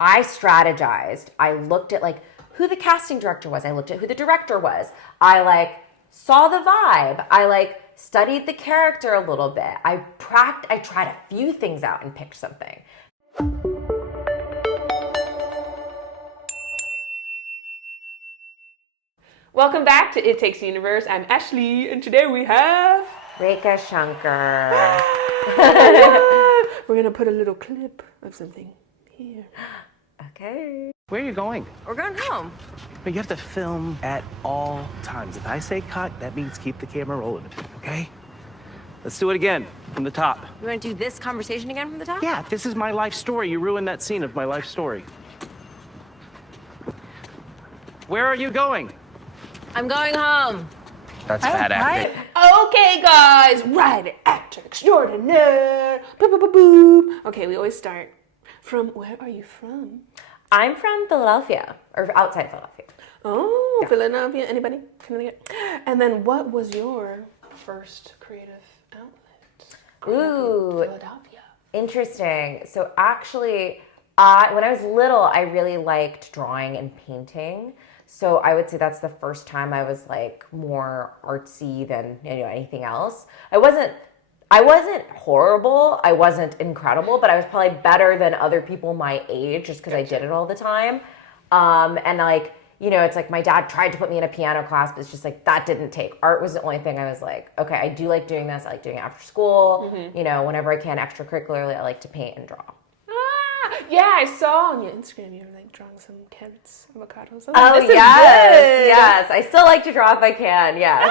I strategized. I looked at like who the casting director was. I looked at who the director was. I like saw the vibe. I like studied the character a little bit. I tried a few things out and picked something. Welcome back to It Takes the Universe. I'm Ashley, and today we have... Rekha Shankar. We're going to put a little clip of something here. Okay. Where are you going? We're going home. But you have to film at all times. If I say cut, that means keep the camera rolling, okay? Let's do it again, from the top. You want to do this conversation again from the top? Yeah, this is my life story. You ruined that scene of my life story. Where are you going? I'm going home. That's bad acting. Okay, guys, writer, actor extraordinaire. Boop, boop, boop, boop. Okay, we always start from, where are you from? I'm from Philadelphia, or outside Philadelphia. Oh, yeah. Philadelphia. Anybody? Connecticut? And then what was your first creative outlet? Ooh, Philadelphia. Interesting. So actually, when I was little, I really liked drawing and painting. So I would say that's the first time I was like more artsy than anything else. I wasn't horrible. I wasn't incredible, but I was probably better than other people my age just because I did it all the time. And like, it's like my dad tried to put me in a piano class, but it's just like that didn't take. Art was the only thing I was like, okay, I do like doing this. I like doing it after school. Mm-hmm. Whenever I can extracurricularly, I like to paint and draw. Yeah, I saw on your Instagram you were like drawing some carrots, avocados. Oh, yes. I still like to draw if I can, yes.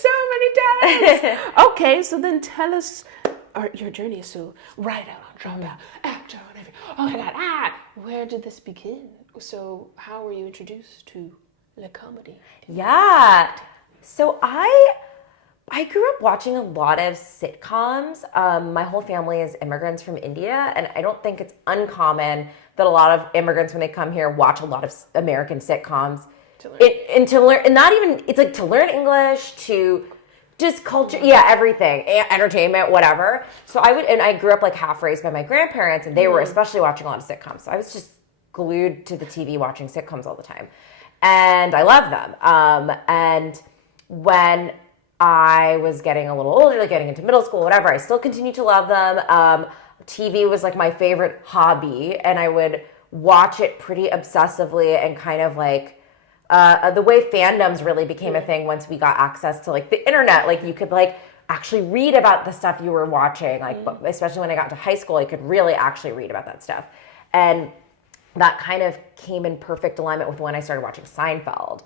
So many times. Okay, so then tell us your journey. So writer on DropOut, actor on everything. Oh my God, where did this begin? So how were you introduced to the comedy? Yeah, so I grew up watching a lot of sitcoms. My whole family is immigrants from India, and I don't think it's uncommon that a lot of immigrants, when they come here, watch a lot of American sitcoms. It's like to learn English, to just culture, everything, entertainment, whatever. So I grew up like half raised by my grandparents, and they were especially watching a lot of sitcoms. So I was just glued to the TV watching sitcoms all the time, and I love them. And when I was getting a little older, like getting into middle school, whatever, I still continue to love them. TV was like my favorite hobby, and I would watch it pretty obsessively, and kind of like the way fandoms really became a thing once we got access to like the internet. Like you could like actually read about the stuff you were watching, like especially when I got to high school, I could really actually read about that stuff. And that kind of came in perfect alignment with when I started watching Seinfeld.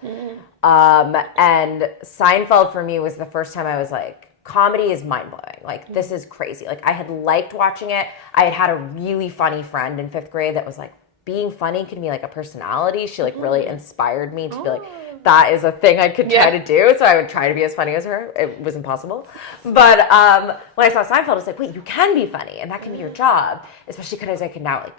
And Seinfeld for me was the first time I was like, comedy is mind-blowing. Like, this is crazy. Like, I had liked watching it. I had a really funny friend in 5th grade that was like, being funny can be like a personality. She like really inspired me to be like, that is a thing I could try to do. So I would try to be as funny as her. It was impossible. But when I saw Seinfeld, I was like, wait, you can be funny, and that can be your job. Especially because I can now like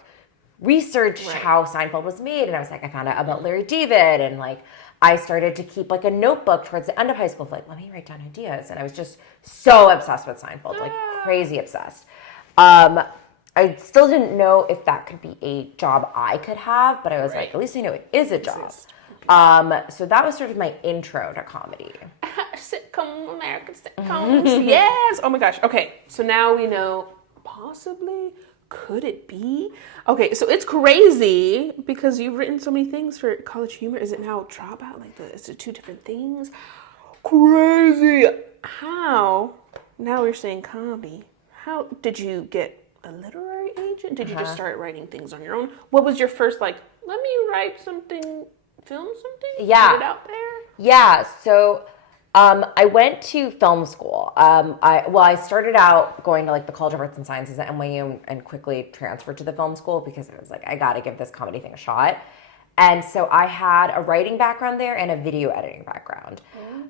research how Seinfeld was made, and I was like, I found out about Larry David, and like I started to keep like a notebook towards the end of high school, like let me write down ideas, and I was just so obsessed with Seinfeld, like crazy obsessed. I still didn't know if that could be a job I could have, but I was like, at least I know it is a job. So that was sort of my intro to comedy. American sitcoms. Yes. Oh my gosh. Okay, so now we know possibly. Could it be? Okay, so it's crazy because you've written so many things for College Humor. Is it now Dropout? Like, is it two different things? Crazy. How? Now we're saying comedy. How did you get a literary agent? Did you just start writing things on your own? What was your first, like, let me write something, film something? Yeah. Put it out there? Yeah, so I went to film school. I started out going to like the College of Arts and Sciences at NYU and quickly transferred to the film school because I was like, I got to give this comedy thing a shot. And so I had a writing background there and a video editing background.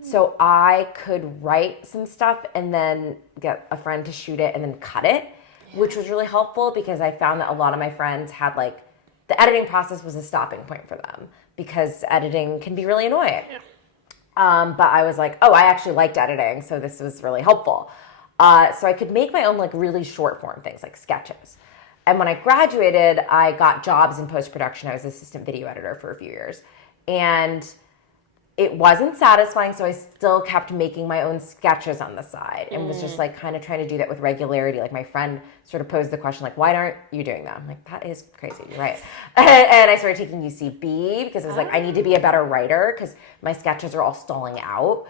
So I could write some stuff and then get a friend to shoot it and then cut it, which was really helpful because I found that a lot of my friends had like, the editing process was a stopping point for them because editing can be really annoying. Yeah. But I was like, I actually liked editing, so this was really helpful. So I could make my own like really short form things like sketches. And when I graduated, I got jobs in post-production. I was assistant video editor for a few years. And it wasn't satisfying, so I still kept making my own sketches on the side and was just like kind of trying to do that with regularity. Like my friend sort of posed the question, like, why aren't you doing that? I'm like, that is crazy, you're right. And I started taking UCB because I was like, I need to be a better writer because my sketches are all stalling out.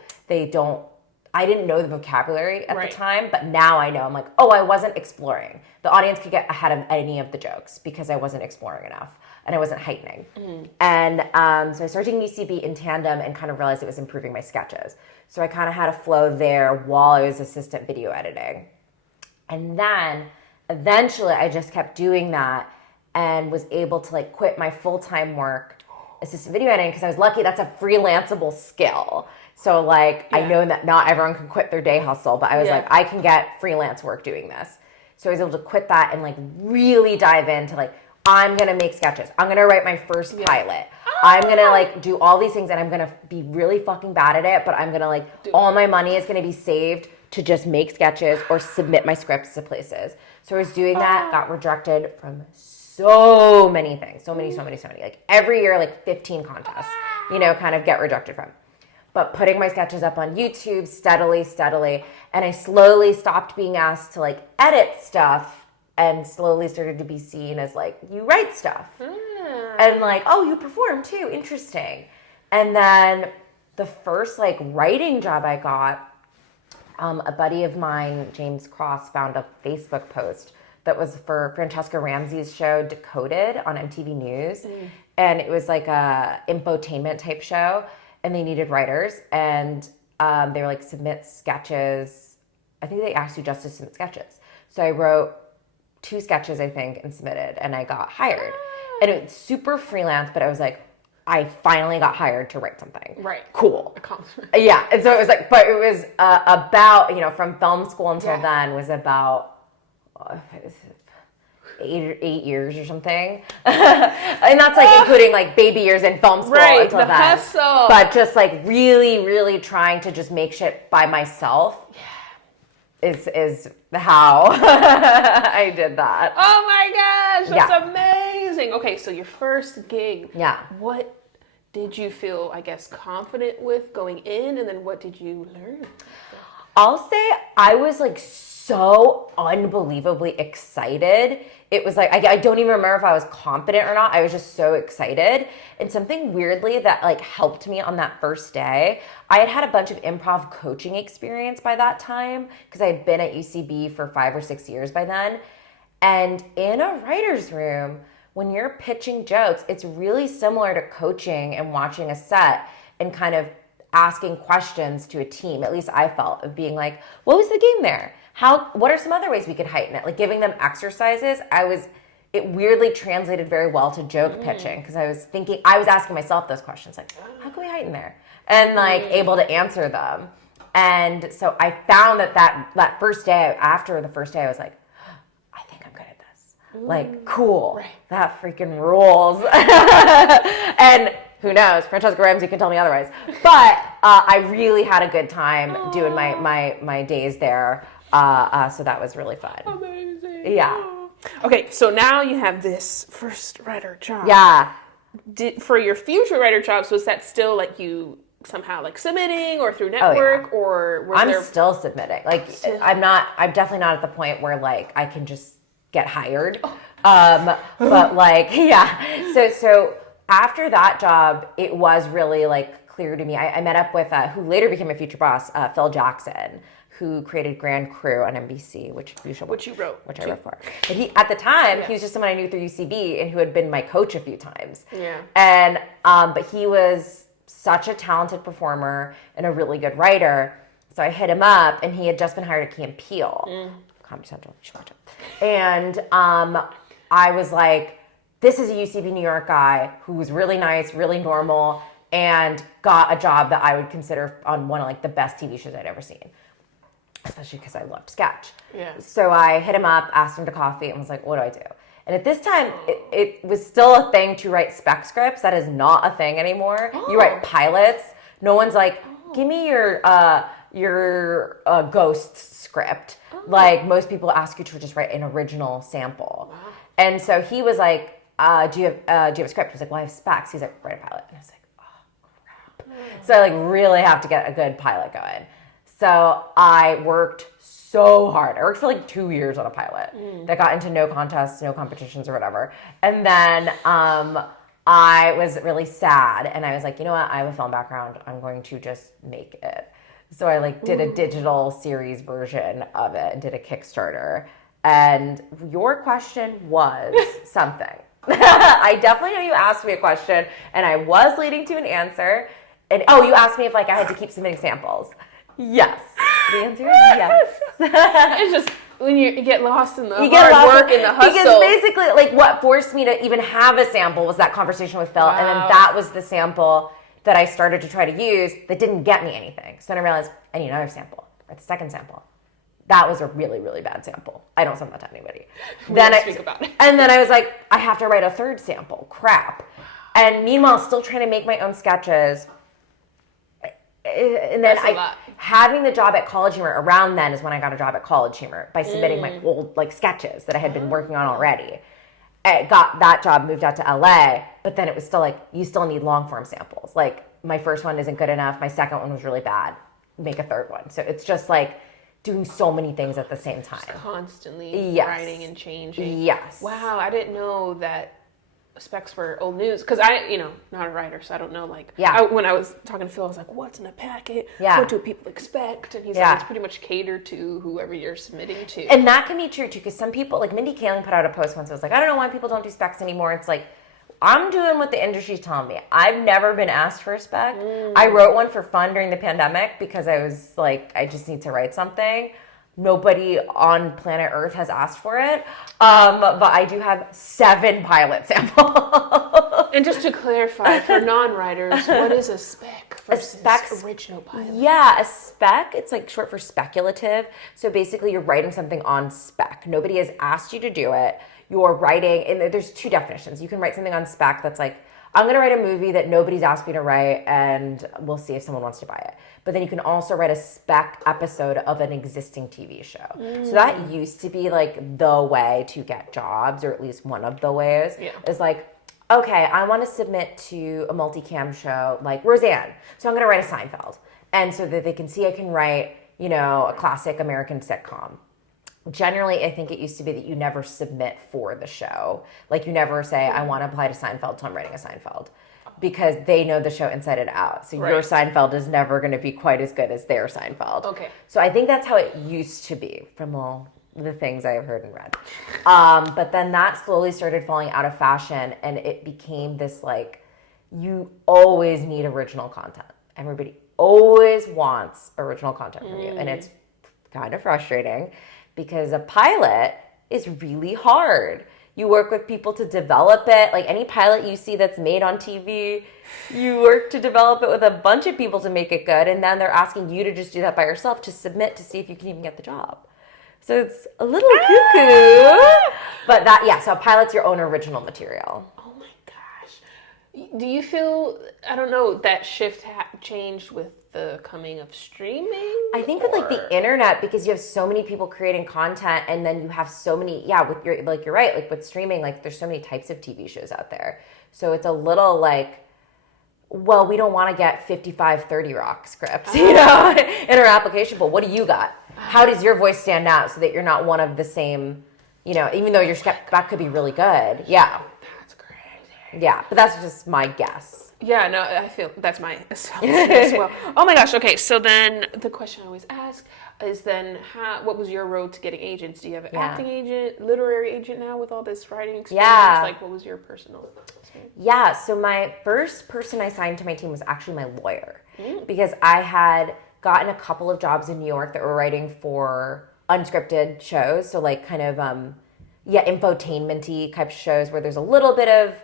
I didn't know the vocabulary at the time, but now I know. I'm like, oh, I wasn't exploring. The audience could get ahead of any of the jokes because I wasn't exploring enough and I wasn't heightening. And so I started taking UCB in tandem and kind of realized it was improving my sketches. So I kind of had a flow there while I was assistant video editing. And then eventually I just kept doing that and was able to like quit my full-time work, assistant video editing, because I was lucky that's a freelanceable skill. So like, I know that not everyone can quit their day hustle, but I was like, I can get freelance work doing this. So I was able to quit that and like really dive into like, I'm going to make sketches. I'm going to write my first pilot. I'm going to like do all these things and I'm going to be really fucking bad at it, but I'm going to like, all my money is going to be saved to just make sketches or submit my scripts to places. So I was doing that, got rejected from so many things, so many. Like every year, like 15 contests, kind of get rejected from. But putting my sketches up on YouTube steadily, and I slowly stopped being asked to like edit stuff and slowly started to be seen as like, you write stuff. And like, oh, you perform too, interesting. And then the first like writing job I got, a buddy of mine, James Cross, found a Facebook post that was for Francesca Ramsey's show Decoded on MTV News. And it was like a infotainment type show. And they needed writers, and they were like, submit sketches. I think they asked you just to submit sketches. So I wrote 2 sketches, I think, and submitted, and I got hired. And it was super freelance, but I was like, I finally got hired to write something. Right. Cool. Yeah. And so it was like, but it was about, from film school until then was about 8 years or something. And that's like including like baby years in film school until then. Hustle. But just like really, really trying to just make shit by myself is how I did that. Oh my gosh, that's amazing. Okay, so your first gig. Yeah. What did you feel, I guess, confident with going in, and then what did you learn? I'll say I was like so unbelievably excited. It was like, I don't even remember if I was confident or not. I was just so excited. And something weirdly that like helped me on that first day, I had a bunch of improv coaching experience by that time because I had been at UCB for 5 or 6 years by then. And in a writer's room, when you're pitching jokes, it's really similar to coaching and watching a set and kind of asking questions to a team. At least I felt of being like, what was the game there? What are some other ways we could heighten it? Like giving them exercises. It weirdly translated very well to joke pitching because I was asking myself those questions like, how can we heighten there? And like able to answer them. And so I found that first day, after the first day, I was like, I think I'm good at this. Like, cool. Right. That freaking rules. And who knows? Francesca Ramsey can tell me otherwise. But I really had a good time doing my days there. So that was really fun. Amazing. Yeah. Okay, so now you have this first writer job. Yeah. For your future writer jobs, was that still like you somehow like submitting or through network or was I'm still submitting. Like I'm definitely not at the point where like I can just get hired. But like, yeah. So after that job, it was really like clear to me. I met up with who later became a future boss, Phil Jackson, who created Grand Crew on NBC, which you should watch. Which you wrote. Which I wrote for. But at the time, he was just someone I knew through UCB and who had been my coach a few times. Yeah. And but he was such a talented performer and a really good writer. So I hit him up, and he had just been hired at Key and Peele, Comedy Central. You should watch it. And I was like, this is a UCB New York guy who was really nice, really normal, and got a job that I would consider on one of like the best TV shows I'd ever seen. Especially because I loved sketch. Yeah. So I hit him up, asked him to coffee, and was like, what do I do? And at this time, it was still a thing to write spec scripts. That is not a thing anymore. You write pilots. No one's like, give me your ghost script. Like, most people ask you to just write an original sample. Wow. And so he was like, do you have a script? I was like, well, I have specs. He's like, write a pilot. And I was like, oh, crap. So I like really have to get a good pilot going. So I worked so hard. I worked for like 2 years on a pilot that got into no contests, no competitions or whatever. And then I was really sad. And I was like, you know what? I have a film background. I'm going to just make it. So I like did a digital series version of it and did a Kickstarter. And your question was something. I definitely know you asked me a question and I was leading to an answer. And you asked me if like I had to keep submitting samples. Yes. The answer is yes. It's just when you get lost in the hard work and the hustle. Because basically, like, what forced me to even have a sample was that conversation with Phil, and then that was the sample that I started to try to use that didn't get me anything. So then I realized I need another sample, or the second sample. That was a really, really bad sample. I don't send that to anybody. Speak about it. And then I was like, I have to write a third sample. Crap. And meanwhile, still trying to make my own sketches. And then having the job at College Humor, around then is when I got a job at College Humor by submitting my old like sketches that I had been working on already. I got that job, moved out to LA, but then it was still like, you still need long form samples. Like my first one isn't good enough. My second one was really bad. Make a third one. So it's just like doing so many things at the same time. Just constantly writing and changing. Yes. Wow, I didn't know that specs were old news, because I, not a writer, so I don't know, like, when I was talking to Phil, I was like, what's in a packet? What do people expect? And he's like, it's pretty much catered to whoever you're submitting to. And that can be true, too, because some people, like Mindy Kaling put out a post once, I was like, I don't know why people don't do specs anymore. It's like, I'm doing what the industry's telling me. I've never been asked for a spec. I wrote one for fun during the pandemic because I was like, I just need to write something. Nobody on planet Earth has asked for it. But I do have 7 pilot samples. And just to clarify, for non-writers, what is a spec versus original pilot? Yeah, a spec, it's like short for speculative. So basically you're writing something on spec. Nobody has asked you to do it. You're writing, and there's 2 definitions. You can write something on spec that's like, I'm going to write a movie that nobody's asked me to write, and we'll see if someone wants to buy it. But then you can also write a spec episode of an existing TV show. So that used to be like the way to get jobs, or at least one of the ways. Is like, okay, I want to submit to a multicam show like Roseanne. So I'm going to write a Seinfeld. And so that they can see I can write, a classic American sitcom. Generally, I think it used to be that you never submit for the show. Like you never say, I want to apply to Seinfeld, so I'm writing a Seinfeld. Because they know the show inside and out. So your Seinfeld is never going to be quite as good as their Seinfeld. Okay. So I think that's how it used to be from all the things I have heard and read. But then that slowly started falling out of fashion, and it became this like, you always need original content. Everybody always wants original content from you. And it's kind of frustrating because a pilot is really hard. You work with people to develop it. Like any pilot you see that's made on TV, you work to develop it with a bunch of people to make it good. And then they're asking you to just do that by yourself to submit to see if you can even get the job. So it's a little cuckoo. But so a pilot's your own original material. Oh my gosh. Do you feel, I don't know, that shift changed with the coming of streaming? I think with like the internet, because you have so many people creating content, and then you have so many, with your, like, you're right, like with streaming, like there's so many types of TV shows out there. So it's a little like, well, we don't want to get 55 30 Rock scripts, in our application, but what do you got? How does your voice stand out so that you're not one of the same, even though your spec could be really good? Yeah. That's crazy. Yeah, but that's just my guess. Yeah, no, I feel that's my assumption as well. Oh my gosh, okay, so then the question I always ask is then what was your road to getting agents? Do you have an acting agent, literary agent now with all this writing experience? Yeah. Like, what was your personal experience? Yeah, so my first person I signed to my team was actually my lawyer because I had gotten a couple of jobs in New York that were writing for unscripted shows, so like kind of, infotainment-y type shows where there's a little bit of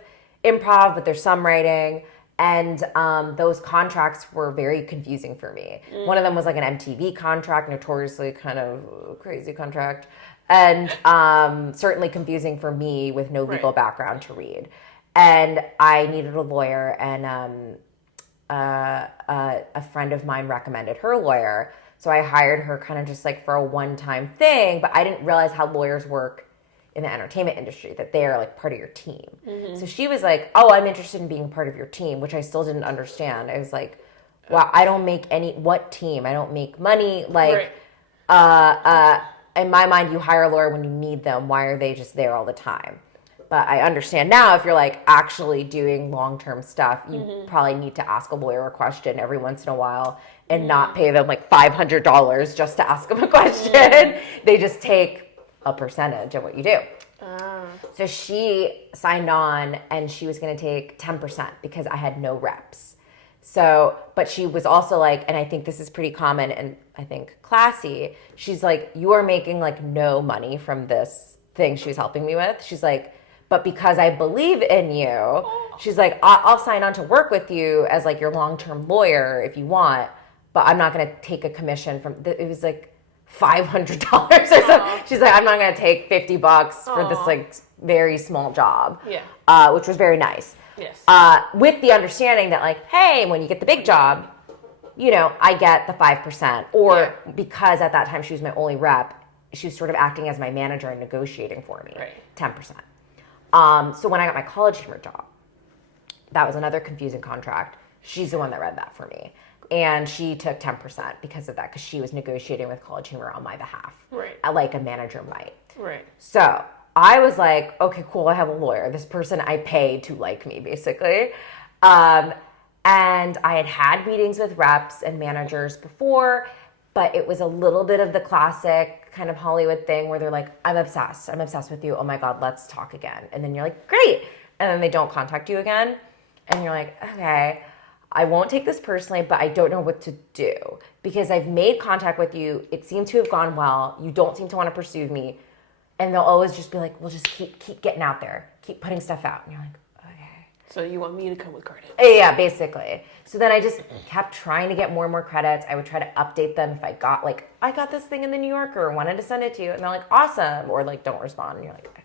improv, but there's some writing. And those contracts were very confusing for me. One of them was like an MTV contract, notoriously kind of crazy contract, and certainly confusing for me with no legal background to read. And I needed a lawyer, and a friend of mine recommended her lawyer. So I hired her kind of just like for a one-time thing, but I didn't realize how lawyers work in the entertainment industry, that they are like part of your team. So she was like, oh, I'm interested in being part of your team, which I still didn't understand. I was like, wow, I don't make what team? I don't make money. Like, in my mind, you hire a lawyer when you need them. Why are they just there all the time? But I understand now, if you're like actually doing long-term stuff, you probably need to ask a lawyer a question every once in a while and not pay them like $500 just to ask them a question. They just take a percentage of what you do. So she signed on and she was going to take 10% because I had no reps. So, but she was also like, and I think this is pretty common and I think classy, she's like, you are making like no money from this thing she was helping me with. She's like, but because I believe in you, she's like, I'll sign on to work with you as like your long-term lawyer if you want, but I'm not going to take a commission from, it was like $500 or something. She's like, I'm not going to take $50 for this like very small job, which was very nice. Yes. With the understanding that like, hey, when you get the big job, you know, I get the 5%, or because at that time she was my only rep, she was sort of acting as my manager and negotiating for me, 10%. So when I got my college humor job, that was another confusing contract. She's the one that read that for me. And she took 10% because of that, because she was negotiating with College Humor on my behalf. Like a manager might. So I was like, okay, cool, I have a lawyer. This person I pay to like me, basically. And I had meetings with reps and managers before, but it was a little bit of the classic kind of Hollywood thing where they're like, I'm obsessed with you. Oh my God, let's talk again. And then you're like, great. And then they don't contact you again. And you're like, okay, I won't take this personally, but I don't know what to do because I've made contact with you. It seemed to have gone well. You don't seem to want to pursue me. And they'll always just be like, well, just keep getting out there. Keep putting stuff out. And you're like, okay. So you want me to come with credits? Yeah, basically. So then I just kept trying to get more and more credits. I would try to update them if I got this thing in the New Yorker and wanted to send it to you. And they're like, awesome. Or like, don't respond. And you're like, okay.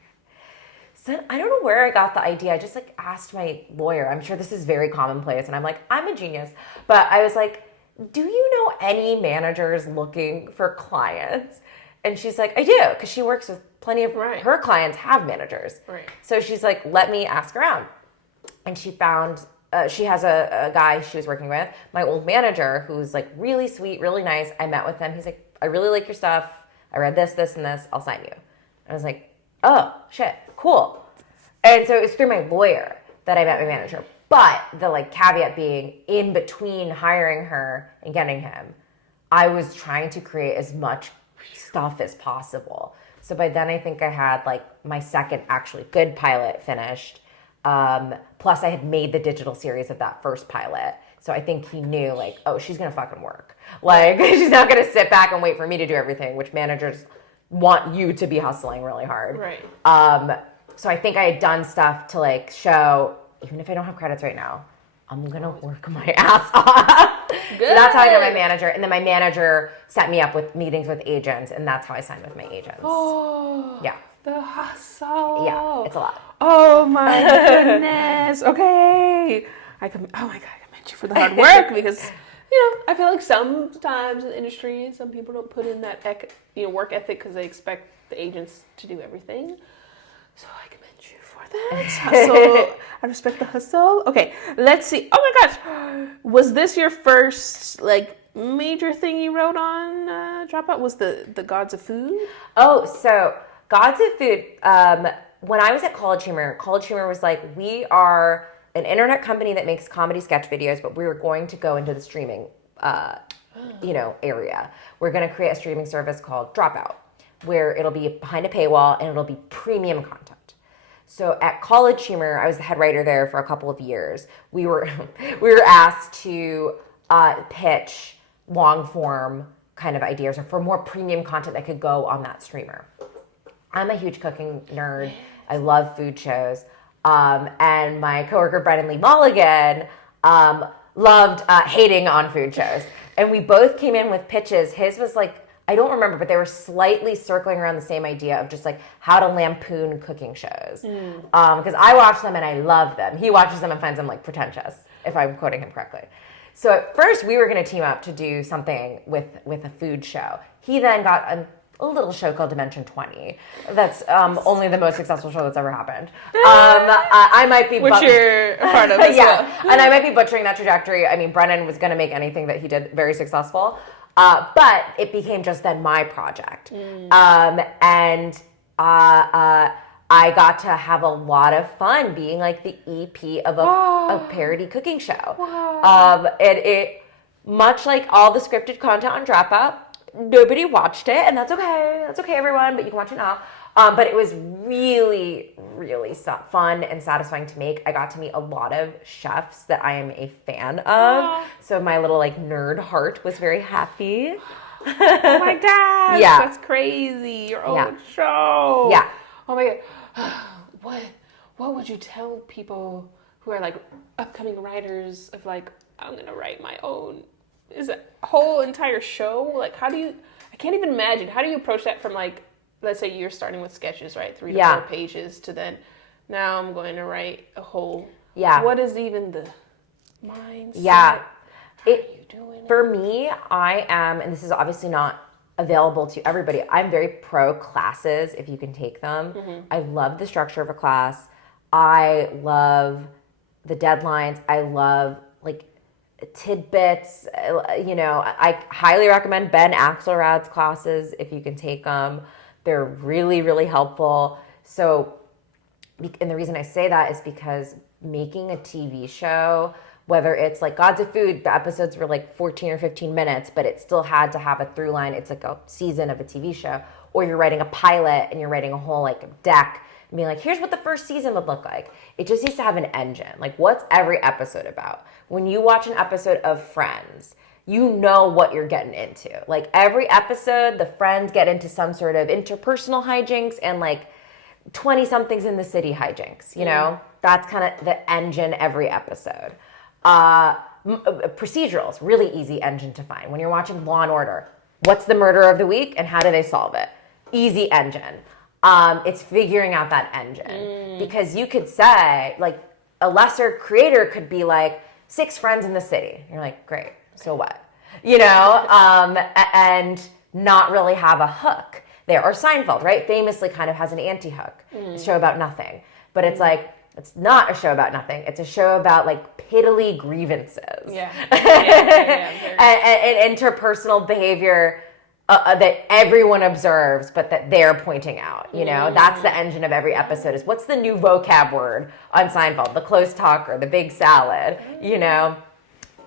So then I don't know where I got the idea. I just like asked my lawyer. I'm sure this is very commonplace. And I'm like, I'm a genius. But I was like, do you know any managers looking for clients? And she's like, I do. Because she works with plenty of her clients have managers. So she's like, let me ask around. And she found, she has a guy she was working with, my old manager, who's like really sweet, really nice. I met with him. He's like, I really like your stuff. I read this, and this. I'll sign you. And I was like, oh, shit, cool. And so it was through my lawyer that I met my manager. But the like caveat being, in between hiring her and getting him, I was trying to create as much stuff as possible. So by then I think I had like my second actually good pilot finished. Plus I had made the digital series of that first pilot. So I think he knew like, oh, she's going to fucking work. Like she's not going to sit back and wait for me to do everything, which managers want you to be hustling really hard. So I think I had done stuff to like show, even if I don't have credits right now, I'm going to work my ass off. So that's how I got my manager. And then my manager set me up with meetings with agents. And that's how I signed with my agents. Yeah. The hustle. Yeah, it's a lot. Oh my goodness. Okay. Oh my God, I commend you for the hard work because, you know, I feel like sometimes in the industry, some people don't put in that work ethic because they expect the agents to do everything. So I commend you for that hustle. I respect the hustle. Okay, let's see. Oh my gosh. Was this your first, like, major thing you wrote on Dropout? Was the Gods of Food? Oh, so Gods of Food, when I was at College Humor was like, we are an internet company that makes comedy sketch videos, but we were going to go into the streaming, area. We're going to create a streaming service called DropOut, where it'll be behind a paywall and it'll be premium content. So at College Humor, I was the head writer there for a couple of years. We were asked to pitch long form kind of ideas or for more premium content that could go on that streamer. I'm a huge cooking nerd. I love food shows. And my coworker, Brendan Lee Mulligan, loved hating on food shows. And we both came in with pitches. His was like, I don't remember, but they were slightly circling around the same idea of just like how to lampoon cooking shows. Because I watch them and I love them. He watches them and finds them like pretentious, if I'm quoting him correctly. So at first we were going to team up to do something with a food show. He then got a little show called Dimension 20. That's only the most successful show that's ever happened. I might be... Which you're a part of as well. And I might be butchering that trajectory. I mean, Brennan was going to make anything that he did very successful. But it became just then my project. I got to have a lot of fun being like the EP of a parody cooking show. Wow. It much like all the scripted content on Dropout, nobody watched it, and that's okay. That's okay, everyone, but you can watch it now. But it was really, really fun and satisfying to make. I got to meet a lot of chefs that I am a fan of. So my little like nerd heart was very happy. Oh my gosh. Yeah. That's crazy. Your own show. Yeah. Oh my god. What would you tell people who are like upcoming writers of like, I'm gonna write my own, is a whole entire show? Like I can't even imagine. How do you approach that from like, let's say you're starting with sketches, right? 3 to 4 pages to then, now I'm going to write a whole, what is even the mindset? Yeah. How are you doing it? For me, I am, and this is obviously not available to everybody, I'm very pro classes if you can take them. I love the structure of a class. I love the deadlines. I love like tidbits. You know, I highly recommend Ben Axelrad's classes if you can take them. They're really, really helpful. So, and the reason I say that is because making a TV show, whether it's like Gods of Food, the episodes were like 14 or 15 minutes, but it still had to have a through line. It's like a season of a TV show. Or you're writing a pilot and you're writing a whole like deck and being like, here's what the first season would look like. It just needs to have an engine. Like, what's every episode about? When you watch an episode of Friends, you know what you're getting into. Like, every episode, the friends get into some sort of interpersonal hijinks and like 20-somethings in the city hijinks, you know? That's kind of the engine every episode. Procedurals, really easy engine to find. When you're watching Law and Order, what's the murder of the week and how do they solve it? Easy engine. It's figuring out that engine. Because you could say, like, a lesser creator could be like, 6 friends in the city. You're like, great, so what? You know, and not really have a hook there. Or Seinfeld, right? Famously kind of has an anti-hook. A show about nothing. But it's like, it's not a show about nothing. It's a show about like piddly grievances. And interpersonal behavior that everyone observes, but that they're pointing out. You know, that's the engine of every episode. Is what's the new vocab word on Seinfeld? The close talker, the big salad. You know,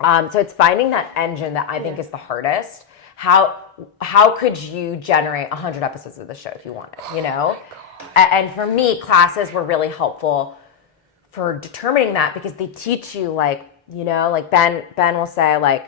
so it's finding that engine that I think is the hardest. How could you generate 100 episodes of the show if you wanted? You know, and for me, classes were really helpful for determining that, because they teach you, like, you know, like Ben will say, like,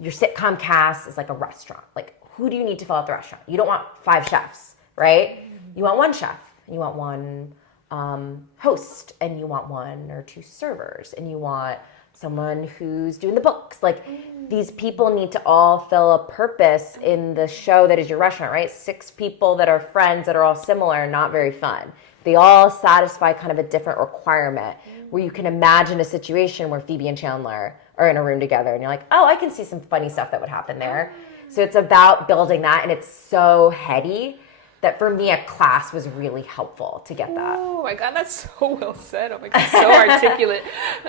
your sitcom cast is like a restaurant. Like, who do you need to fill out the restaurant? You don't want 5 chefs, right? You want 1 chef, and you want 1 host, and you want 1 or 2 servers, and you want someone who's doing the books. Like, these people need to all fill a purpose in the show that is your restaurant, right? 6 people that are friends that are all similar, not very fun. They all satisfy kind of a different requirement, where you can imagine a situation where Phoebe and Chandler are in a room together and you're like, oh, I can see some funny stuff that would happen there. So it's about building that, and it's so heady that for me, a class was really helpful to get that. Oh my God, that's so well said. Oh my God, so articulate.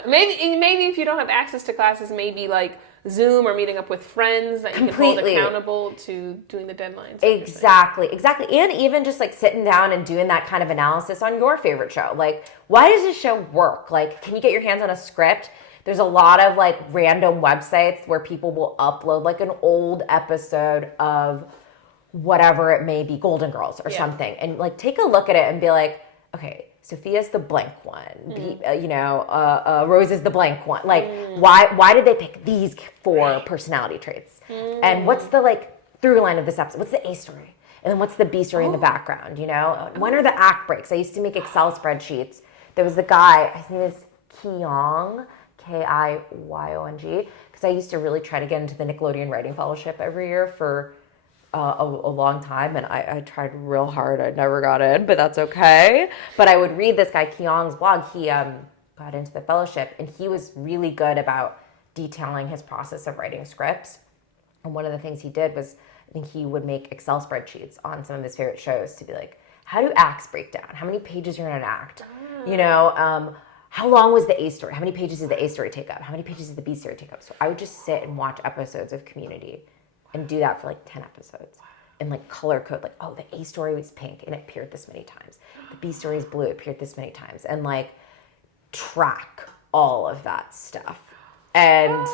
Maybe if you don't have access to classes, maybe like Zoom or meeting up with friends that you can hold accountable to doing the deadlines. Exactly. And even just like sitting down and doing that kind of analysis on your favorite show. Like, why does this show work? Like, can you get your hands on a script? There's a lot of like random websites where people will upload like an old episode of whatever it may be, Golden Girls or something. And like, take a look at it and be like, okay, Sophia's the blank one. Rose is the blank one. Like, why did they pick these 4 personality traits? And what's the like through line of this episode? What's the A story? And then what's the B story in the background? You know, when are the act breaks? I used to make Excel spreadsheets. There was a guy, I think it's Kiyong, Kiyong, because I used to really try to get into the Nickelodeon Writing Fellowship every year for a long time, and I tried real hard. I never got in, but that's okay. But I would read this guy Kiyong's blog. He got into the fellowship, and he was really good about detailing his process of writing scripts. And one of the things he did was I think he would make Excel spreadsheets on some of his favorite shows to be like, how do acts break down? How many pages are in an act? You know, how long was the A story? How many pages did the A story take up? How many pages did the B story take up? So I would just sit and watch episodes of Community and do that for like 10 episodes. And like color code, like, oh, the A story was pink and it appeared this many times. The B story is blue, it appeared this many times. And like track all of that stuff. And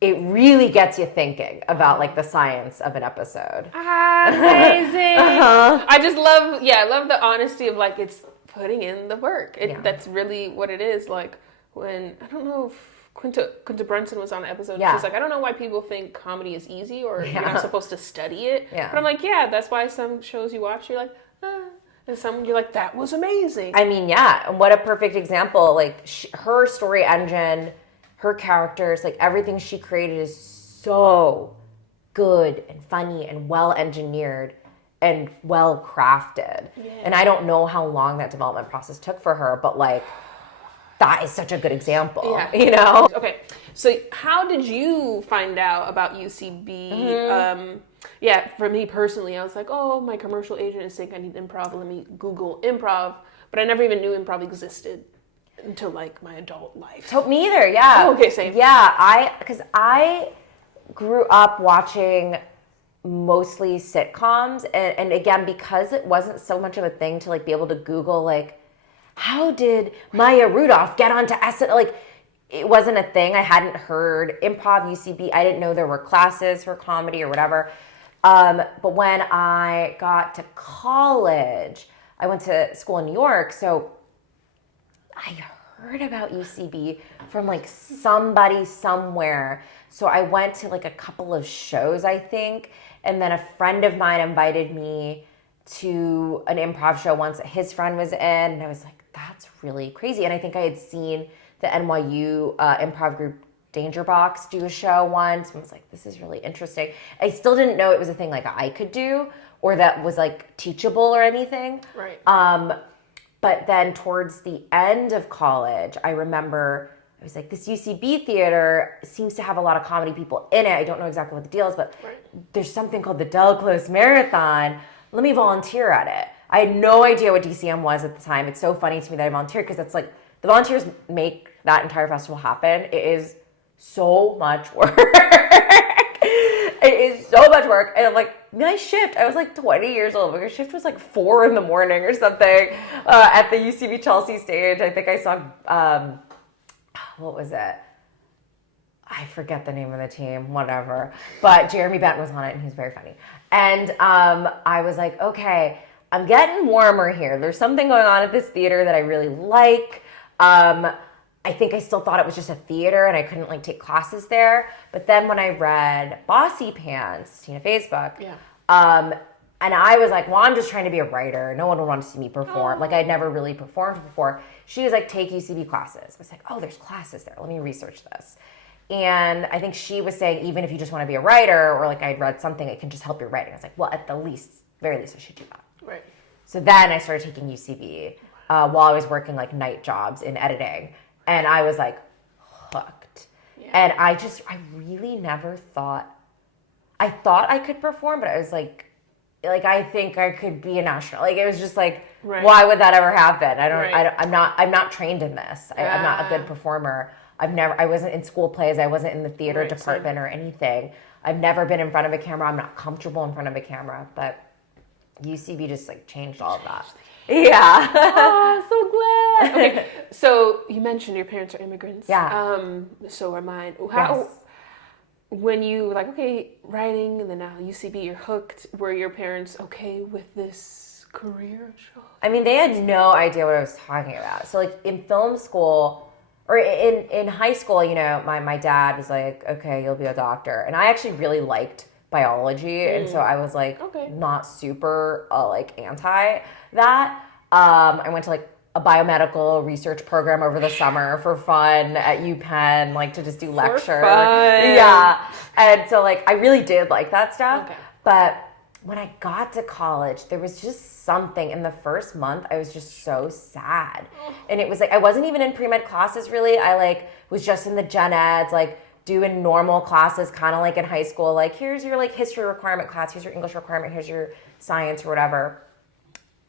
it really gets you thinking about like the science of an episode. Amazing. I just love, I love the honesty of like, it's putting in the work. That's really what it is. Like when, I don't know if Quinta Brunson was on an episode. Yeah. She's like, I don't know why people think comedy is easy or you're not supposed to study it. Yeah. But I'm like, yeah, that's why some shows you watch, you're like, and some you're like, that was amazing. I mean, yeah, and what a perfect example. Like her story engine, her characters, like everything she created is so good and funny and well engineered and well crafted. Yeah. And I don't know how long that development process took for her, but like that is such a good example, you know? Okay, so how did you find out about UCB? For me personally, I was like, oh, my commercial agent is saying I need improv. Let me Google improv. But I never even knew improv existed until like my adult life. Me either, yeah. Oh, okay, same. Yeah, because I grew up watching mostly sitcoms. And again, because it wasn't so much of a thing to like be able to Google like, how did Maya Rudolph get onto SNL? Like, it wasn't a thing. I hadn't heard improv, UCB. I didn't know there were classes for comedy or whatever. But when I got to college, I went to school in New York. So I heard about UCB from like somebody somewhere. So I went to like a couple of shows, I think. And then a friend of mine invited me to an improv show once that his friend was in. And I was like, that's really crazy. And I think I had seen the NYU improv group Danger Box do a show once. And I was like, this is really interesting. I still didn't know it was a thing like I could do or that was like teachable or anything. Right. But then towards the end of college, I remember I was like, this UCB theater seems to have a lot of comedy people in it. I don't know exactly what the deal is, but there's something called the Del Close Marathon. Let me volunteer at it. I had no idea what DCM was at the time. It's so funny to me that I volunteered because it's like the volunteers make that entire festival happen. It is so much work. It is so much work. And I'm like, my shift, I was like 20 years old. My shift was like 4 a.m. or something at the UCB Chelsea stage. I think I saw, what was it? I forget the name of the team, whatever. But Jeremy Benton was on it and he was very funny. And I was like, okay, I'm getting warmer here. There's something going on at this theater that I really like. I think I still thought it was just a theater and I couldn't like take classes there. But then when I read Bossy Pants, Tina Fey's book, and I was like, well, I'm just trying to be a writer. No one would want to see me perform. Like I'd never really performed before. She was like, take UCB classes. I was like, oh, there's classes there. Let me research this. And I think she was saying, even if you just want to be a writer or like I'd read something, it can just help your writing. I was like, well, at the very least, I should do that. Right. So then I started taking UCB while I was working like night jobs in editing. And I was like hooked. Yeah. And I really never thought, I thought I could perform, but I was like I think I could be a national. Like it was just like, why would that ever happen? I'm not trained in this. I'm not a good performer. I wasn't in school plays. I wasn't in the theater department or anything. I've never been in front of a camera. I'm not comfortable in front of a camera, but UCB just like changed all of that. Yeah. Oh, so glad. Okay, so you mentioned your parents are immigrants. Yeah. So are mine. Yes. When you were like, okay, writing, and then now UCB, you're hooked. Were your parents okay with this career choice? I mean, they had no idea what I was talking about. So like in film school, or in high school, you know, my dad was like, okay, you'll be a doctor. And I actually really liked biology. And so I was like, not super like anti that. I went to like a biomedical research program over the summer for fun at UPenn, like to just do lecture. Yeah. And so like, I really did like that stuff. Okay. But when I got to college, there was just something in the first month. I was just so sad. And it was like, I wasn't even in pre-med classes really. I like was just in the gen eds, like doing normal classes, kind of like in high school. Like, here's your like history requirement class, here's your English requirement, here's your science or whatever.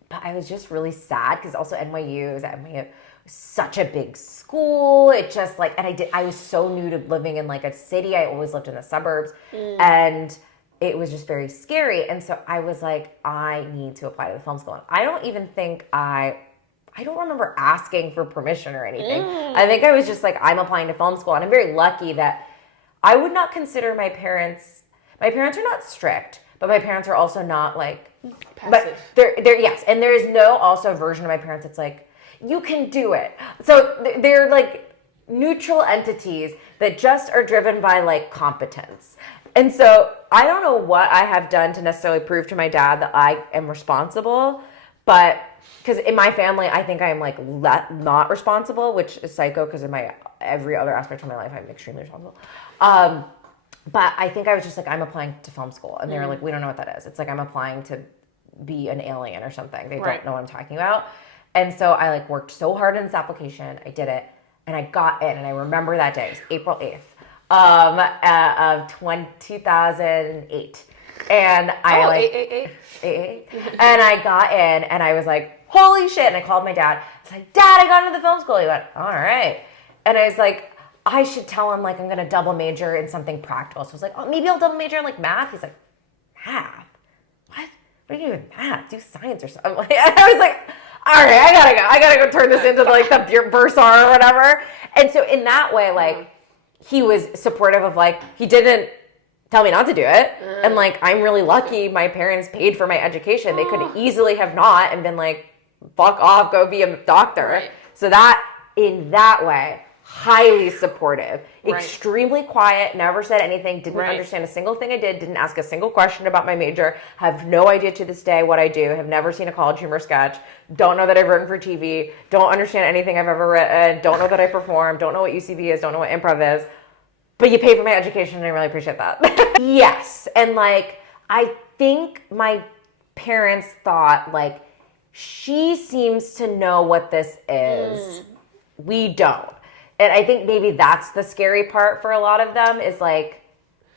But I was just really sad because also NYU was such a big school. It just like, and I was so new to living in like a city. I always lived in the suburbs, and it was just very scary. And so I was like, I need to apply to the film school. And I don't even think I don't remember asking for permission or anything. I think I was just like, I'm applying to film school. And I'm very lucky that I would not consider my parents are not strict, but my parents are also not like passive. But they're yes. And there is no also version of my parents that's like, you can do it. So they're like neutral entities that just are driven by like competence. And so I don't know what I have done to necessarily prove to my dad that I am responsible, but because in my family, I think I am like not responsible, which is psycho because in my every other aspect of my life, I'm extremely responsible. But I think I was just like, I'm applying to film school. And they were like, we don't know what that is. It's like I'm applying to be an alien or something. They don't know what I'm talking about. And so I like worked so hard in this application. I did it and I got in. And I remember that day. It was April 8th of 2008. And I and I got in and I was like, holy shit. And I called my dad. I was like, Dad, I got into the film school. He went, all right. And I was like, I should tell him like I'm going to double major in something practical. So I was like, oh, maybe I'll double major in like math. He's like, math? What do you do with math? Do science or something. Like, I was like, all right, I gotta go turn this into like the bursar or whatever. And so in that way, like he was supportive of like, he didn't tell me not to do it. And like, I'm really lucky my parents paid for my education. They could easily have not and been like, fuck off, go be a doctor. Right. So that, in that way, highly supportive, extremely quiet, never said anything, didn't understand a single thing I did, didn't ask a single question about my major, have no idea to this day what I do, have never seen a college humor sketch, don't know that I've written for TV, don't understand anything I've ever written, don't know that I perform, don't know what UCB is, don't know what improv is, but you pay for my education and I really appreciate that. Yes, and like, I think my parents thought like, she seems to know what this is. We don't. And I think maybe that's the scary part for a lot of them is like,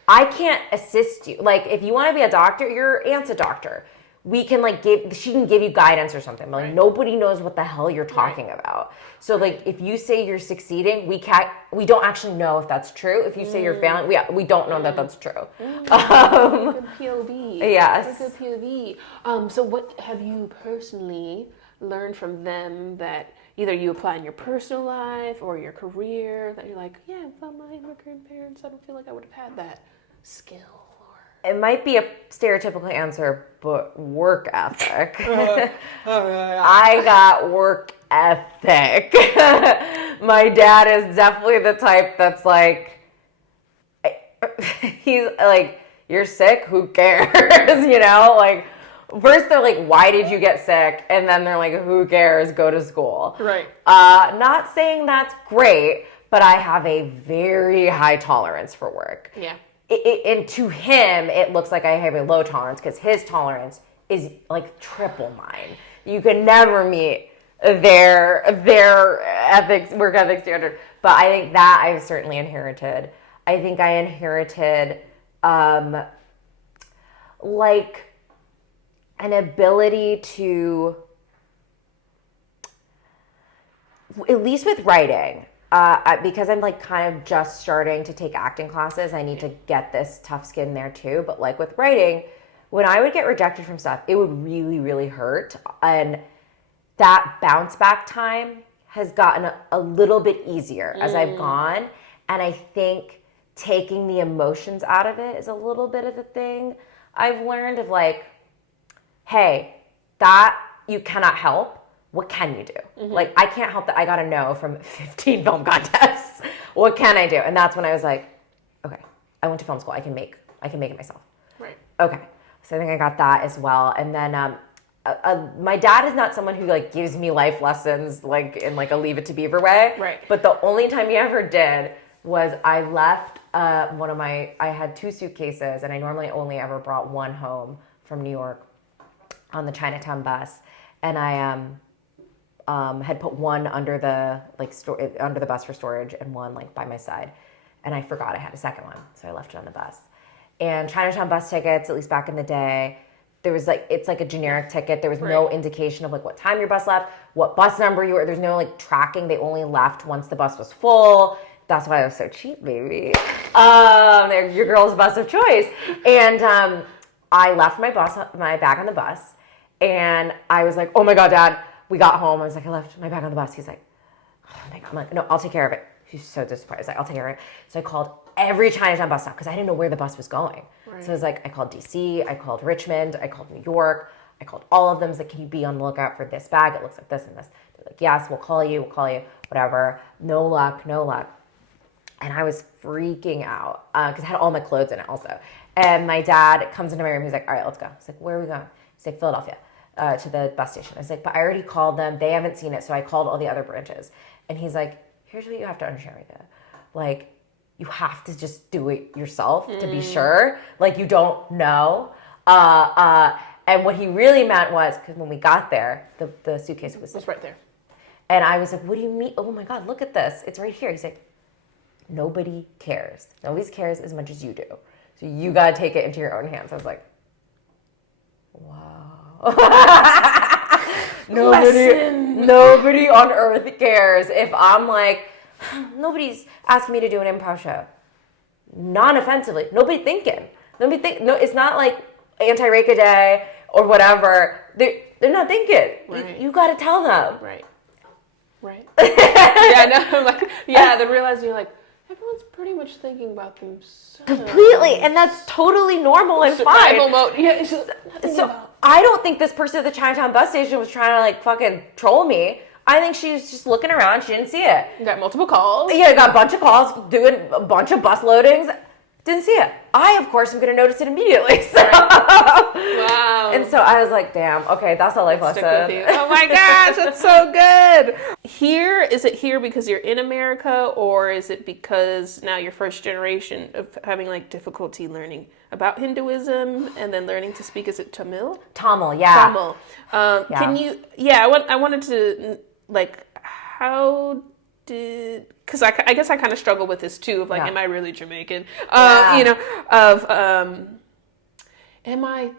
I can't assist you. Like, if you want to be a doctor, your aunt's a doctor. We can like she can give you guidance or something. But like nobody knows what the hell you're talking about. So like, if you say you're succeeding, we don't actually know if that's true. If you say you're failing, we don't know that that's true. Good POV. Yes. Good POV. So what have you personally learned from them that either you apply in your personal life or your career that you're like, yeah, without my immigrant parents, I don't feel like I would have had that skill? It might be a stereotypical answer, but work ethic. I got work ethic. My dad is definitely the type that's like, he's like, you're sick? Who cares? You know, like, first they're like, why did you get sick? And then they're like, who cares? Go to school. Right. Not saying that's great, but I have a very high tolerance for work. Yeah. And to him, it looks like I have a low tolerance because his tolerance is like triple mine. You can never meet their ethics, work ethic standard. But I think that I've certainly inherited. I think I inherited like an ability to, at least with writing, because I'm like kind of just starting to take acting classes, I need to get this tough skin there too. But like with writing, when I would get rejected from stuff, it would really, really hurt. And that bounce back time has gotten a little bit easier as I've gone. And I think taking the emotions out of it is a little bit of the thing I've learned of like, hey, that you cannot help. What can you do? Like, I can't help that I got a no from 15 film contests. What can I do? And that's when I was like, okay, I went to film school. I can make it myself. Right. Okay. So I think I got that as well. And then my dad is not someone who like gives me life lessons like in like a Leave It to Beaver way. Right. But the only time he ever did was I left I had 2 suitcases and I normally only ever brought one home from New York on the Chinatown bus. And I had put one under the under the bus for storage and one like by my side. and I forgot I had a second one, so I left it on the bus. And Chinatown bus tickets, at least back in the day, there was like, it's like a generic ticket. There was no indication of like what time your bus left, what bus number you were. There's no like tracking. They only left once the bus was full. That's why I was so cheap, baby. They're your girl's bus of choice. And I left my bag on the bus, and I was like, oh my God, Dad. We got home. I was like, I left my bag on the bus. He's like, oh my God. I'm like, no, I'll take care of it. He's so disappointed. I was like, I'll take care of it. So I called every Chinatown bus stop because I didn't know where the bus was going. Right. So I was like, I called DC, I called Richmond, I called New York, I called all of them. I was like, can you be on the lookout for this bag? It looks like this and this. They're like, yes, we'll call you, whatever. No luck. And I was freaking out because I had all my clothes in it also. And my dad comes into my room. He's like, all right, let's go. He's like, where are we going? He's like, Philadelphia, to the bus station. I was like, but I already called them. They haven't seen it. So I called all the other branches. And he's like, here's what you have to understand, Rekha. Like, you have to just do it yourself to be sure. Like, you don't know. And what he really meant was, because when we got there, the suitcase was right there. And I was like, what do you mean? Oh my God, look at this. It's right here. He's like, nobody cares. Nobody cares as much as you do. So you got to take it into your own hands. I was like, wow. Nobody on earth cares if I'm like, nobody's asking me to do an improv show. Non-offensively. Nobody thinking. No, it's not like anti-Rekha Day or whatever. They're not thinking. Right. You got to tell them. Right. Yeah, no, like, yeah, then realizing you're like, everyone's pretty much thinking about themselves. Completely. And that's totally normal and survival fine. mode. Yeah, so I don't think this person at the Chinatown bus station was trying to like fucking troll me. I think she was just looking around. She didn't see it. You got multiple calls. Yeah, I got a bunch of calls, doing a bunch of bus loadings. Didn't see it. I, of course, am going to notice it immediately. So. Wow. And so I was like, damn, okay, that's a life lesson. Stick with you. Oh my gosh, that's so good. Is it here because you're in America, or is it because now you're first generation of having like difficulty learning about Hinduism and then learning to speak, is it Tamil? Tamil, yeah. Tamil. Can you, I wanted to, like, how did, because I guess I kind of struggle with this too, of like, am I really Jamaican? You know, am I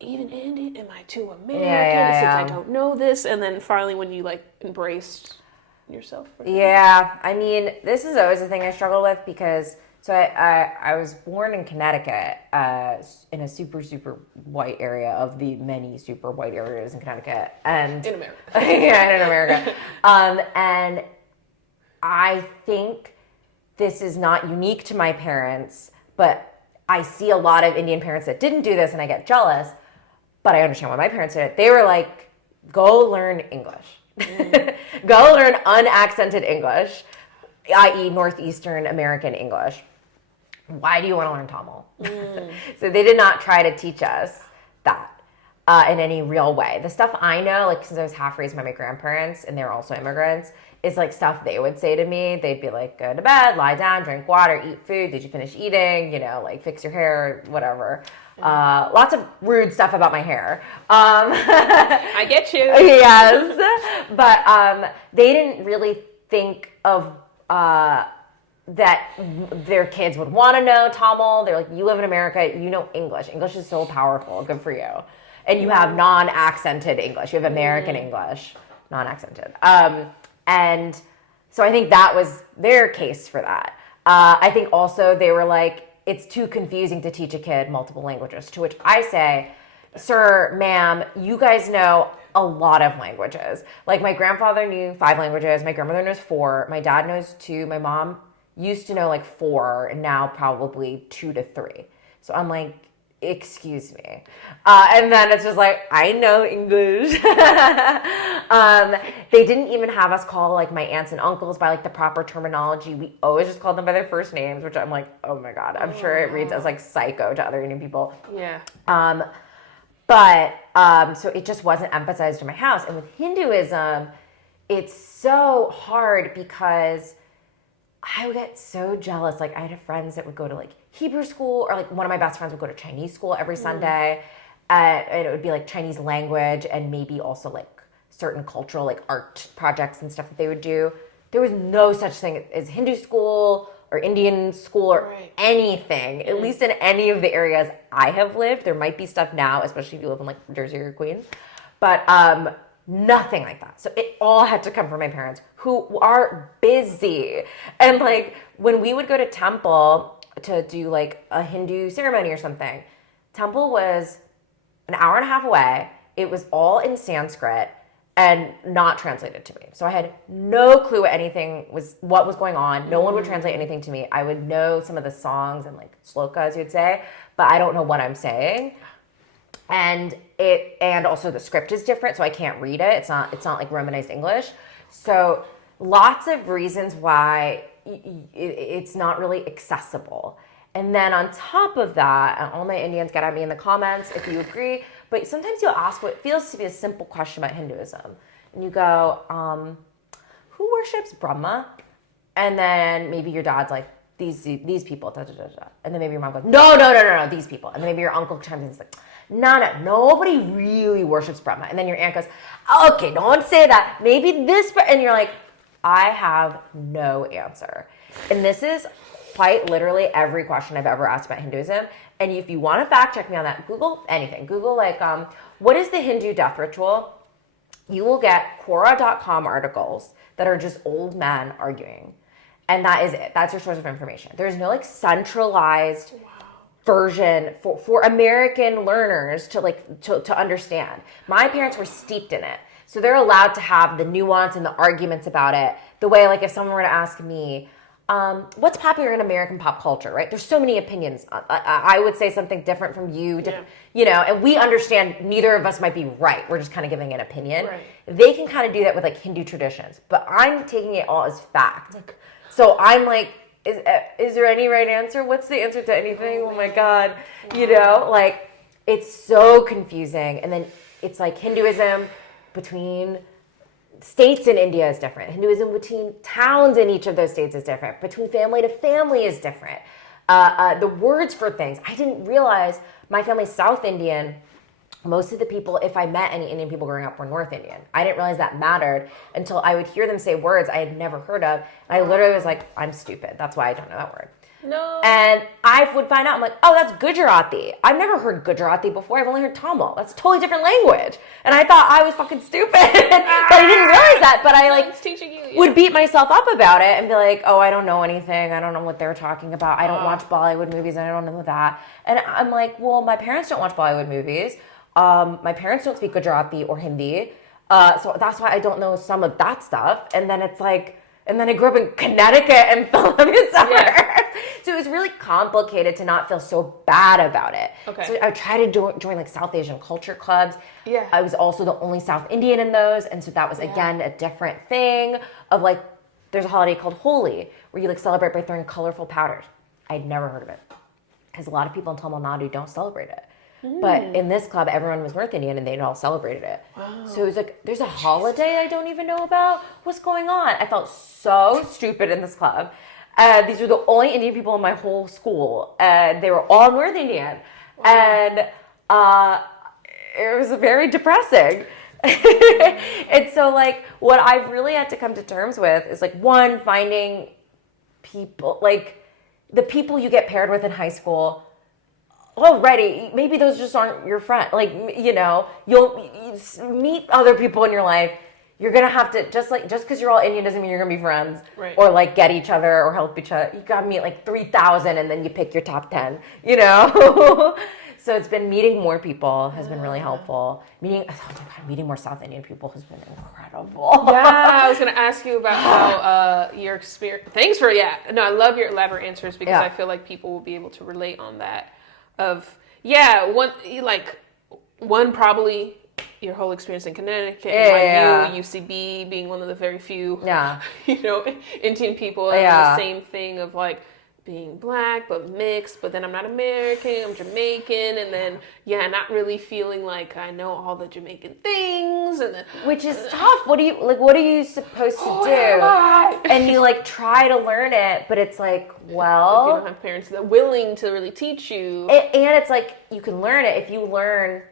even Indian? Am I too American since I don't know this? And then finally when you like embraced yourself. I mean, this is always a thing I struggle with because, so I was born in Connecticut in a super, super white area of the many super white areas in Connecticut. And in America. In America. And I think this is not unique to my parents, but I see a lot of Indian parents that didn't do this and I get jealous, but I understand why my parents did it. They were like, go learn English. Go learn unaccented English, i.e. Northeastern American English. Why do you want to learn Tamil? So they did not try to teach us that in any real way. The stuff I know, like since I was half raised by my grandparents and they're also immigrants, is like stuff they would say to me. They'd be like, go to bed, lie down, drink water, eat food. Did you finish eating? You know, like fix your hair, whatever. Lots of rude stuff about my hair. I get you. Yes. But they didn't really think of that their kids would want to know Tamil. They're like, you live in America, you know English. English is so powerful. Good for you. And you have non-accented English. You have American English, non-accented. And so I think that was their case for that. I think also they were like, it's too confusing to teach a kid multiple languages, to which I say, sir, ma'am, you guys know a lot of languages. Like my grandfather knew 5 languages. My grandmother knows 4. My dad knows 2. My mom used to know like 4 and now probably 2 to 3. So I'm like, excuse me. And then it's just like, I know English. They didn't even have us call like my aunts and uncles by like the proper terminology. We always just called them by their first names, which I'm like, oh my God, I'm sure it reads as like psycho to other Indian people. Yeah. So it just wasn't emphasized in my house. And with Hinduism, it's so hard because I would get so jealous. Like I had friends that would go to like Hebrew school, or like one of my best friends would go to Chinese school every Sunday. And it would be like Chinese language and maybe also like certain cultural like art projects and stuff that they would do. There was no such thing as Hindu school or Indian school or anything, at least in any of the areas I have lived. There might be stuff now, especially if you live in like Jersey or Queens, but nothing like that. So it all had to come from my parents, who are busy. And like when we would go to temple to do like a Hindu ceremony or something, temple was an hour and a half away. It was all in Sanskrit and not translated to me. So I had no clue what was going on. No one would translate anything to me. I would know some of the songs and like slokas you'd say, but I don't know what I'm saying. And also the script is different, so I can't read it. It's not like Romanized English. So lots of reasons why it's not really accessible. And then on top of that, and all my Indians get at me in the comments if you agree, but sometimes you'll ask what feels to be a simple question about Hinduism. And you go, who worships Brahma? And then maybe your dad's like, these people, da, da, da, da. And then maybe your mom goes, no, these people. And then maybe your uncle chimes in and is like, no, nobody really worships Brahma. And then your aunt goes, okay, don't say that. Maybe this, and you're like, I have no answer. And this is quite literally every question I've ever asked about Hinduism. And if you want to fact check me on that, Google anything. Google like, what is the Hindu death ritual? You will get Quora.com articles that are just old men arguing. And that is it. That's your source of information. There's no like centralized version for American learners to understand. My parents were steeped in it. So they're allowed to have the nuance and the arguments about it. The way like if someone were to ask me, what's popular in American pop culture, right? There's so many opinions. I would say something different from you, and we understand neither of us might be right. We're just kind of giving an opinion. Right. They can kind of do that with like Hindu traditions, but I'm taking it all as fact. So I'm like, is there any right answer? What's the answer to anything? Oh my God. Like it's so confusing. And then it's like Hinduism between states in India is different. Hinduism between towns in each of those states is different. Between family to family is different. The words for things. I didn't realize my family's South Indian. Most of the people, if I met any Indian people growing up, were North Indian. I didn't realize that mattered until I would hear them say words I had never heard of. And I literally was like, I'm stupid. That's why I don't know that word. No. And I would find out, I'm like, oh, that's Gujarati. I've never heard Gujarati before. I've only heard Tamil. That's a totally different language. And I thought I was fucking stupid. But I didn't realize that. But I like would beat myself up about it and be like, oh, I don't know anything. I don't know what they're talking about. I don't watch Bollywood movies. I don't know that. And I'm like, well, my parents don't watch Bollywood movies. My parents don't speak Gujarati or Hindi. So that's why I don't know some of that stuff. And then it's like, and then I grew up in Connecticut and Philadelphia summer. Yeah. So it was really complicated to not feel so bad about it. Okay. So I tried to join like South Asian culture clubs. Yeah. I was also the only South Indian in those. And so that was, again, a different thing of like, there's a holiday called Holi where you like celebrate by throwing colorful powders. I'd never heard of it because a lot of people in Tamil Nadu don't celebrate it. But in this club, everyone was North Indian and they all celebrated it. Wow. So it was like, there's a holiday I don't even know about. What's going on? I felt so stupid in this club. These were the only Indian people in my whole school. And they were all North Indian. Wow. And it was very depressing. And so like what I've really had to come to terms with is like, one, finding people, like the people you get paired with in high school already, maybe those just aren't your friend. Like, you'll meet other people in your life. You're going to have to, just because you're all Indian doesn't mean you're going to be friends. Right. Or like get each other or help each other. You got to meet like 3,000 and then you pick your top 10, So it's been meeting more people has been really helpful. Meeting more South Indian people has been incredible. Yeah, I was going to ask you about how your experience, thanks for, I love your elaborate answers because I feel like people will be able to relate on that. One probably your whole experience in Connecticut, UCB being one of the very few, Indian people, and the same thing of like being black but mixed, but then I'm not American, I'm Jamaican, and then not really feeling like I know all the Jamaican things, and then which is tough. What are you supposed to do? And you like try to learn it, but it's like, well, if you don't have parents that are willing to really teach you, and it's like you can learn it if you learn.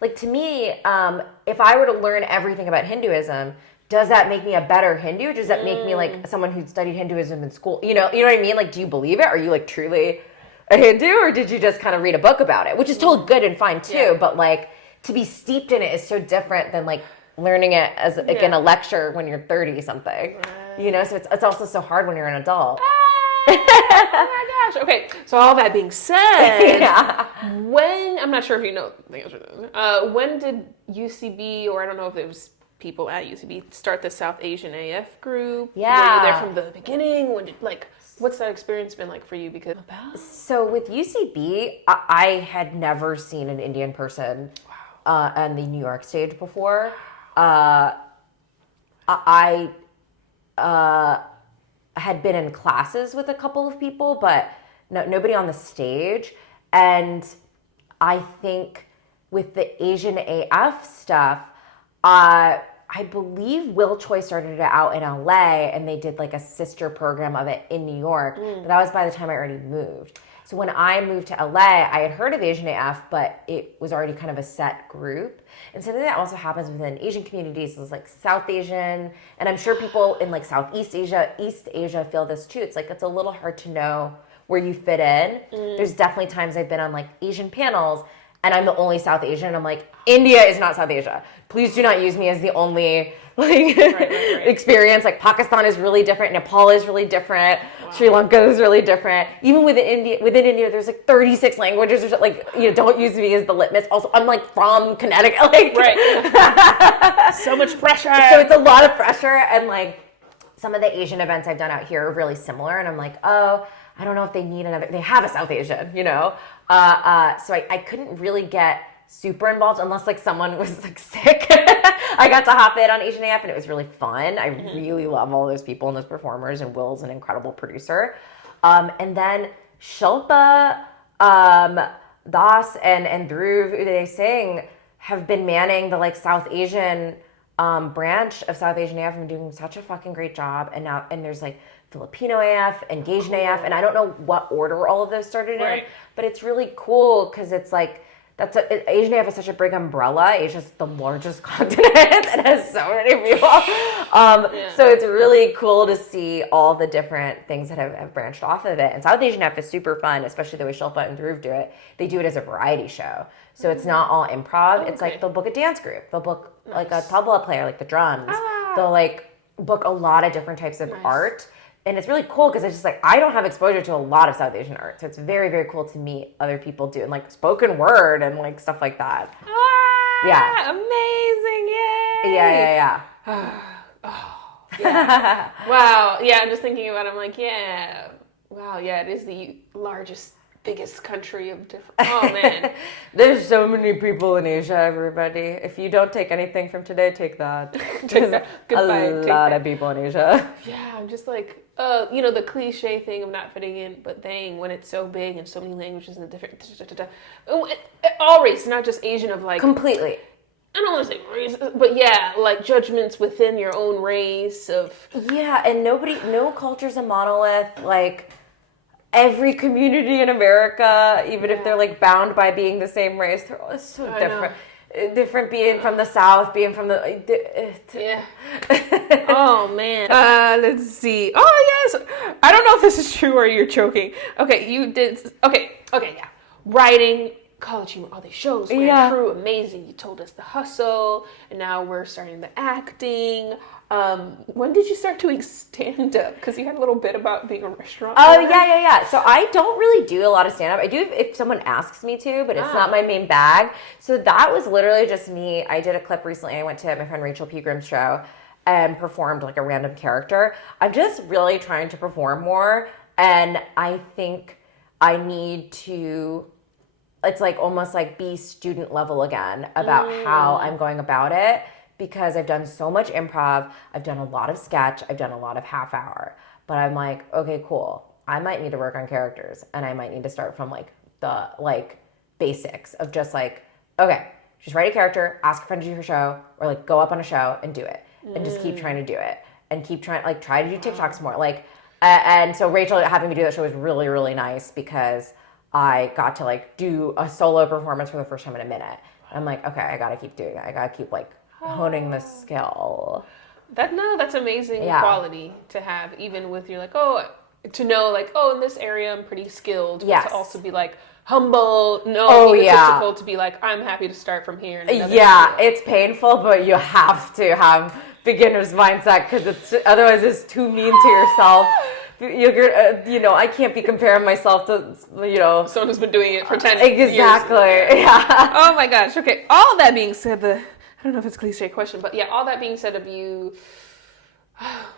Like to me, if I were to learn everything about Hinduism, does that make me a better Hindu? Does that make me like someone who studied Hinduism in school? You know what I mean? Like, do you believe it? Are you like truly a Hindu, or did you just kind of read a book about it? Which is totally good and fine too, but like to be steeped in it is so different than like learning it as like in a lecture when you're 30 something. You know, so it's also so hard when you're an adult. Oh my gosh. Okay, so all that being said, when, I'm not sure if you know the answer to this, when did UCB, or I don't know if it was people at UCB, start the South Asian AF group? Yeah. Were you there from the beginning? When did, like, what's that experience been like for you? Because so with UCB, I had never seen an Indian person on the New York stage before. I had been in classes with a couple of people, but nobody on the stage. And I think with the Asian AF stuff, I believe Will Choi started it out in LA, and they did like a sister program of it in New York. But that was by the time I already moved. So when I moved to LA, I had heard of Asian AF, but it was already kind of a set group. And something that also happens within Asian communities is like South Asian, and I'm sure people in like Southeast Asia, East Asia feel this too. It's like it's a little hard to know where you fit in. There's definitely times I've been on like Asian panels, and I'm the only South Asian. I'm like, India is not South Asia. Please do not use me as the only like experience. Like Pakistan is really different. Nepal is really different. Wow. Sri Lanka is really different. Even within India, there's like 36 languages. Or like, you know, don't use me as the litmus. Also, I'm like from Connecticut. Like, so much pressure. So it's a lot of pressure, and like some of the Asian events I've done out here are really similar. And I'm like, oh, I don't know if they need another. They have a South Asian, you know. So I couldn't really get super involved unless like someone was like sick. I got to hop in on Asian AF, and it was really fun. I really love all those people and those performers, and Will's an incredible producer. And then Shilpa Das and Dhruv, who they sing, have been manning the like South Asian branch of South Asian AF and doing such a fucking great job. And now there's like Filipino AF and Gaysian AF, and I don't know what order all of those started in, but it's really cool because it's like Asian AF is such a big umbrella. Asia's the largest continent and has so many people. So it's really cool to see all the different things that have branched off of it. And South Asian AF is super fun, especially the way Shilpa and Dhruv do it. They do it as a variety show. So it's not all improv. It's like they'll book a dance group. They'll book like a tabla player, like the drums. They'll like book a lot of different types of art. And it's really cool because it's just like, I don't have exposure to a lot of South Asian art. So it's very, very cool to meet other people doing like spoken word and like stuff like that. Amazing. Yay. Yeah. Yeah. Wow. Yeah, I'm just thinking about it. I'm like, yeah. Wow. Yeah, it is the largest, biggest country of different. Oh, man. There's so many people in Asia, everybody. If you don't take anything from today, take that. Goodbye. A lot of people in Asia. Yeah, I'm just like, you know, the cliche thing of not fitting in, but dang, when it's so big and so many languages and the different, all race, not just Asian, of like completely. I don't want to say race, but yeah, like judgments within your own race of and no culture's a monolith. Like every community in America, even if they're like bound by being the same race, they're all so different. Different being from the South, being from the Oh man. Let's see. Oh yes. I don't know if this is true or you're choking. Okay, you did. Okay. Yeah. Writing, college humor, all these shows, Grand Crew, amazing. You told us the hustle, and now we're starting the acting. When did you start doing stand-up? Because you had a little bit about being a restaurant. Oh, yeah. So I don't really do a lot of stand-up. I do if someone asks me to, but it's not my main bag. So that was literally just me. I did a clip recently. I went to my friend Rachel Pegram's show and performed like a random character. I'm just really trying to perform more, and I think I need to, it's like almost like be student level again about how I'm going about it. Because I've done so much improv, I've done a lot of sketch, I've done a lot of half hour. But I'm like, okay, cool. I might need to work on characters, and I might need to start from like the like basics of just like, okay, just write a character, ask a friend to do her show, or like go up on a show and do it. And just keep trying to do it. And keep trying, like try to do TikToks more. Like, and so Rachel having me do that show was really, really nice because I got to like do a solo performance for the first time in a minute. I'm like, okay, I gotta keep doing it. I gotta keep like honing the skill. That's amazing Yeah. quality to have, even with you're like, to know like, in this area I'm pretty skilled, but Yes. to also be like humble, Yeah. to be like, I'm happy to start from here. in another Yeah, area. it's painful, but you have to have beginner's mindset because otherwise it's too mean to yourself. I can't be comparing myself to, Someone who's been doing it for 10 years. exactly. Yeah. Oh my gosh. Okay. All that being said, I don't know if it's a cliche question, but yeah, all that being said of you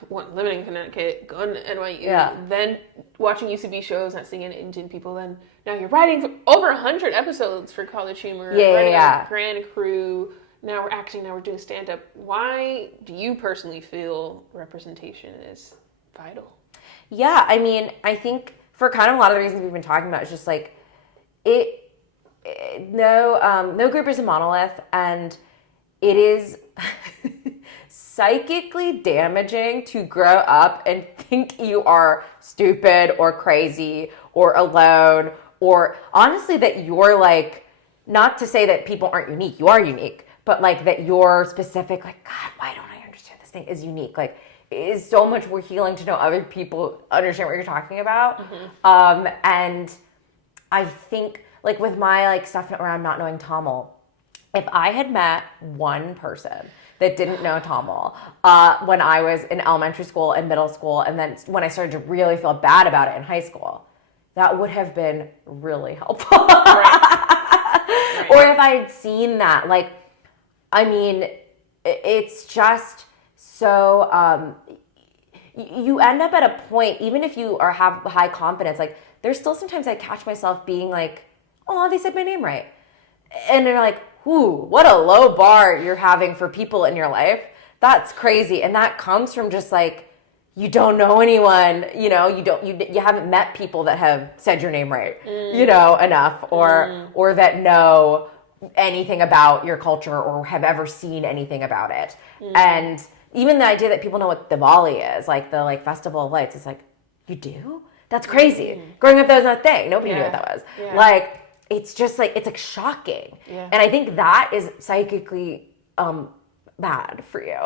living in Connecticut, going to NYU, then watching UCB shows, not seeing any Indian people, then now you're writing for over 100 episodes for College Humor, writing a grand crew, now we're acting, now we're doing stand-up. Why do you personally feel representation is vital? Yeah, I mean, I think for kind of a lot of the reasons we've been talking about, it's just like, no group is a monolith, and it is psychically damaging to grow up and think you are stupid or crazy or alone, or honestly that you're like, not to say that people aren't unique, you are unique, but like that you're specific, like, God, why don't I understand this thing is unique? Like, it is so much more healing to know other people understand what you're talking about. Mm-hmm. And I think like with my like stuff around not knowing Tamil, if I had met one person that didn't know Tamil when I was in elementary school and middle school, and then when I started to really feel bad about it in high school, that would have been really helpful. Right. Or if I had seen that, like, I mean, it's just so, you end up at a point, even if you have high confidence, like, there's still sometimes I catch myself being like, oh, they said my name right. And they're like, ooh, what a low bar you're having for people in your life. That's crazy. And that comes from just like, you don't know anyone, you haven't met people that have said your name right, enough, or that know anything about your culture or have ever seen anything about it. And even the idea that people know what Diwali is, like the Festival of Lights, it's like, you do? That's crazy. Growing up, that was not a thing. Nobody knew what that was. Yeah. Like, it's just like, it's like shocking. Yeah. And I think that is psychically bad for you.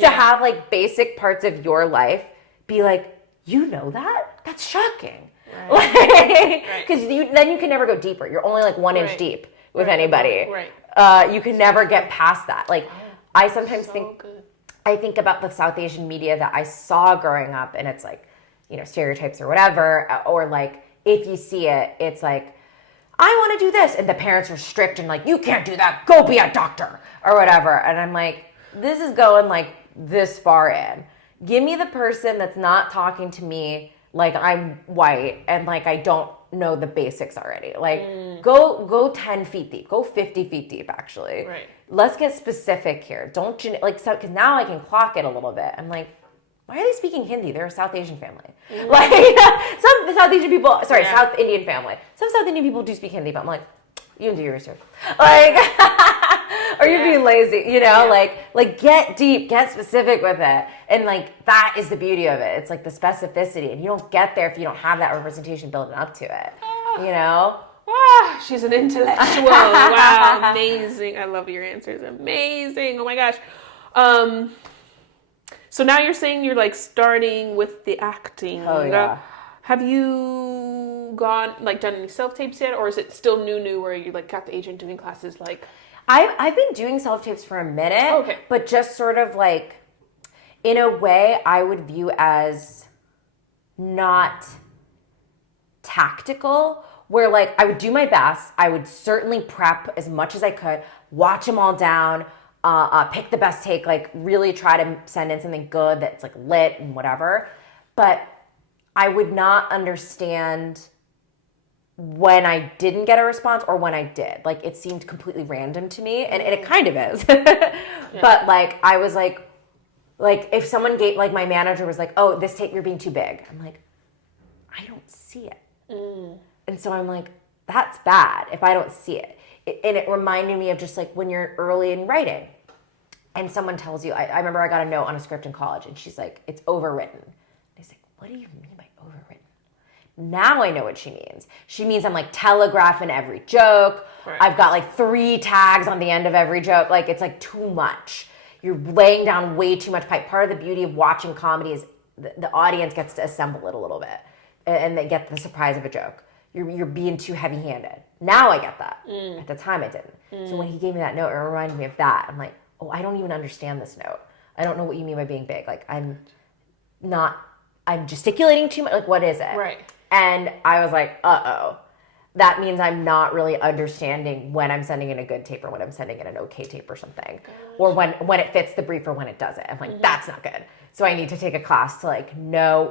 To have like basic parts of your life be like, you know that? That's shocking. Right. Because then you can never go deeper. You're only like 1 inch deep with anybody. Right. You can never get past that. Like, I sometimes I think about the South Asian media that I saw growing up, and it's like, stereotypes or whatever, or like, if you see it, it's like, I want to do this, and the parents are strict and like, you can't do that, go be a doctor, or whatever. And I'm like, this is going like this far in. Give me the person that's not talking to me like I'm white and like I don't know the basics already. Like, go 10 feet deep, go 50 feet deep, actually. Right. Let's get specific here. Don't because now I can clock it a little bit. I'm like, why are they speaking Hindi? They're a South Asian family. Like, some South Asian people, South Indian family. Some South Indian people do speak Hindi, but I'm like, you can do your research. Like, or you're being lazy, like get deep, get specific with it. And like, that is the beauty of it. It's like the specificity, and you don't get there if you don't have that representation building up to it, She's an intellectual. Wow, amazing. I love your answers. Amazing. Oh my gosh. So now you're saying you're like starting with the acting. Oh yeah. Have you done any self-tapes yet, or is it still new where you like got the agent doing classes like? I've been doing self-tapes for a minute, but just sort of like, in a way, I would view as not tactical, where like I would do my best. I would certainly prep as much as I could, watch them all down, pick the best take, like really try to send in something good that's like lit and whatever. But I would not understand when I didn't get a response or when I did. Like, it seemed completely random to me, and it kind of is. But like, I was like if someone gave, like my manager was like, oh, this take, you're being too big. I'm like, I don't see it. And so I'm like, that's bad if I don't see it. And it reminded me of just like when you're early in writing and someone tells you, I remember I got a note on a script in college and she's like, it's overwritten. And he's like, what do you mean by overwritten? Now I know what she means. She means I'm like telegraphing every joke. Right. I've got like 3 tags on the end of every joke. Like, it's like too much, you're laying down way too much pipe. Part of the beauty of watching comedy is the audience gets to assemble it a little bit, and they get the surprise of a joke. You're being too heavy-handed. Now I get that. At the time I didn't. So when he gave me that note, it reminded me of that. I'm like, oh, I don't even understand this note. I don't know what you mean by being big. Like, I'm gesticulating too much. Like, what is it? Right. And I was like, uh-oh. That means I'm not really understanding when I'm sending in a good tape or when I'm sending in an okay tape or something. Or when it fits the brief or when it doesn't. I'm like, that's not good. So I need to take a class to like know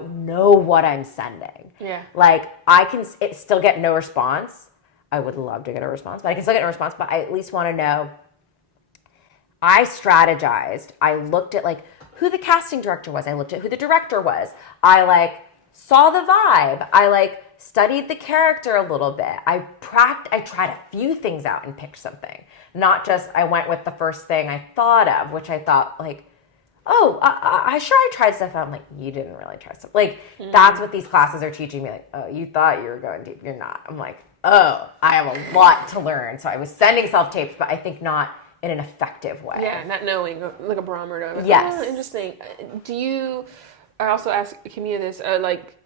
what I'm sending. Yeah. Like I can still get no response. I would love to get a response, but I can still get no response. But I at least want to know. I strategized. I looked at like who the casting director was. I looked at who the director was. I like saw the vibe. I like studied the character a little bit. I tried a few things out and picked something. Not just I went with the first thing I thought of, which I thought like, oh, I tried stuff out. I'm like, you didn't really try stuff. Like, that's what these classes are teaching me. Like, oh, you thought you were going deep. You're not. I'm like, oh, I have a lot to learn. So I was sending self-tapes, but I think not in an effective way. Yeah, not knowing, like a barometer. Like, Yes. Oh, interesting. I also asked Camilla this, like,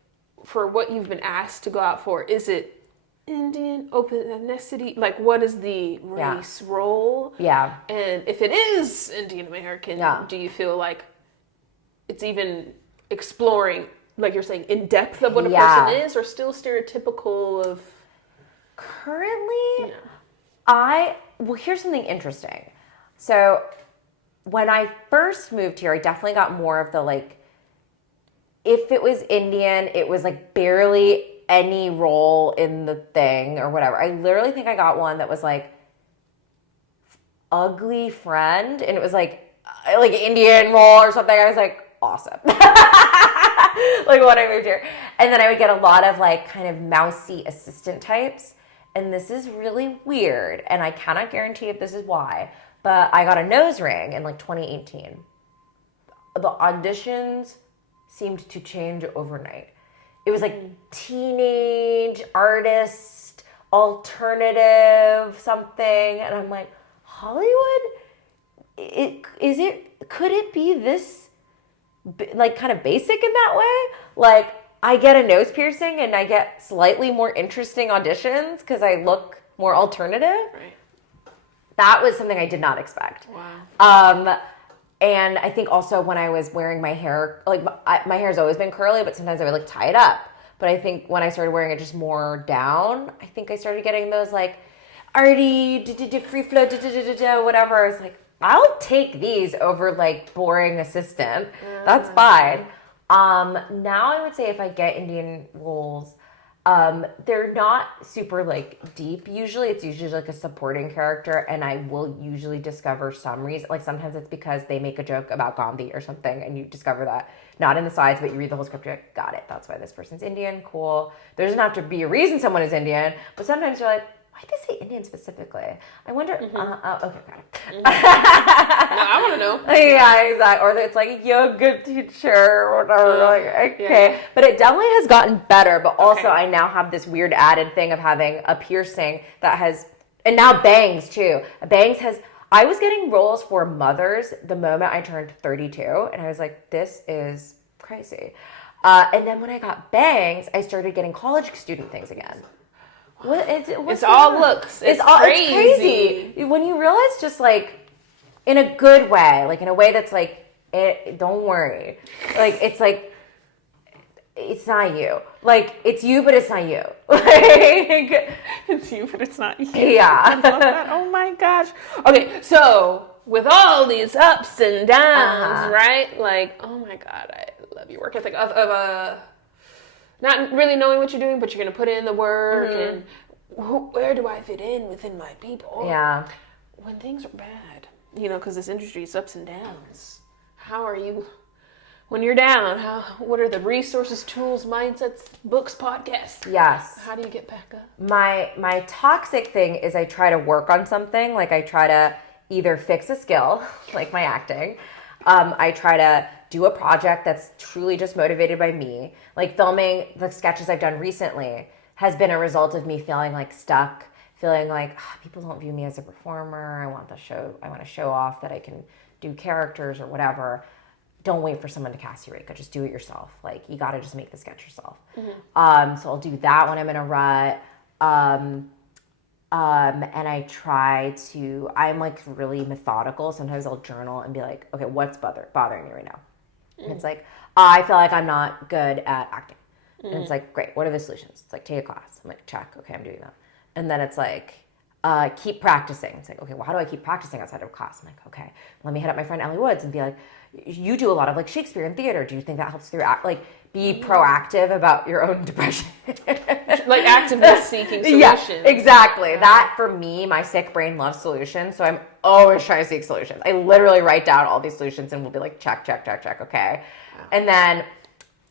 for what you've been asked to go out for, is it Indian, open ethnicity? Like, what is the race role? Yeah. And if it is Indian American, do you feel like it's even exploring, like you're saying, in depth of what a person is, or still stereotypical of? Currently, well, here's something interesting. So when I first moved here, I definitely got more of the like, if it was Indian, it was like barely any role in the thing or whatever. I literally think I got one that was like ugly friend, and it was like Indian role or something. I was like, awesome. Like when I moved here. And then I would get a lot of like kind of mousy assistant types. And this is really weird, and I cannot guarantee if this is why, but I got a nose ring in like 2018. The auditions seemed to change overnight. It was like teenage artist, alternative something, and I'm like, Hollywood? Could it be this like kind of basic in that way? Like I get a nose piercing and I get slightly more interesting auditions because I look more alternative. Right. That was something I did not expect. Wow. And I think also when I was wearing my hair, like my hair's always been curly, but sometimes I would like tie it up. But I think when I started wearing it just more down, I think I started getting those like arty, free flow, whatever. I was like, I'll take these over like boring assistant. That's fine. Now I would say if I get Indian roles, they're not super like deep. Usually it's usually like a supporting character, and I will usually discover some reason. Like sometimes it's because they make a joke about Gandhi or something, and you discover that not in the sides, but you read the whole script. You're like, got it. That's why this person's Indian. Cool. There doesn't have to be a reason someone is Indian, but sometimes you're like, why did they say Indian specifically? I wonder. Okay, got it. No, I want to know. Yeah, exactly. Or it's like yoga teacher or whatever. Like, okay, yeah. But it definitely has gotten better. But also, I now have this weird added thing of having a piercing that has, and now bangs too. Bangs has. I was getting roles for mothers the moment I turned 32, and I was like, this is crazy. And then when I got bangs, I started getting college student things again. It's all looks. It's crazy. When you realize just like in a good way, like in a way that's like, don't worry. Like, it's like, it's not you. Like, it's you, but it's not you. Like, It's you, but it's not you. yeah. I love that. Oh my gosh. Okay, so with all these ups and downs, right? Like, oh my God, I love your work ethic of not really knowing what you're doing, but you're going to put in the work and where do I fit in within my people? Yeah. When things are bad, because this industry is ups and downs. How are you, when you're down, what are the resources, tools, mindsets, books, podcasts? Yes. How do you get back up? My toxic thing is I try to work on something. Like I try to either fix a skill, like my acting. I try to do a project that's truly just motivated by me. Like filming the sketches I've done recently has been a result of me feeling like stuck, feeling like people don't view me as a performer. I want to show off that I can do characters or whatever, don't wait for someone to cast you, Rekha. Just do it yourself. Like, you got to just make the sketch yourself. So I'll do that when I'm in a rut. And I try to, I'm like really methodical. Sometimes I'll journal and be like, okay, what's bothering me right now? And it's like, I feel like I'm not good at acting. And it's like, great, what are the solutions? It's like, take a class. I'm like, check, okay, I'm doing that. And then it's like, keep practicing. It's like, okay, well, how do I keep practicing outside of class? I'm like, okay, let me hit up my friend Ellie Woods and be like, you do a lot of like Shakespeare and theater. Do you think that helps through like be proactive about your own depression? Like actively seeking solutions. Yeah, exactly. That for me, my sick brain loves solutions. So I'm always trying to seek solutions. I literally write down all these solutions and we'll be like, check, okay. And then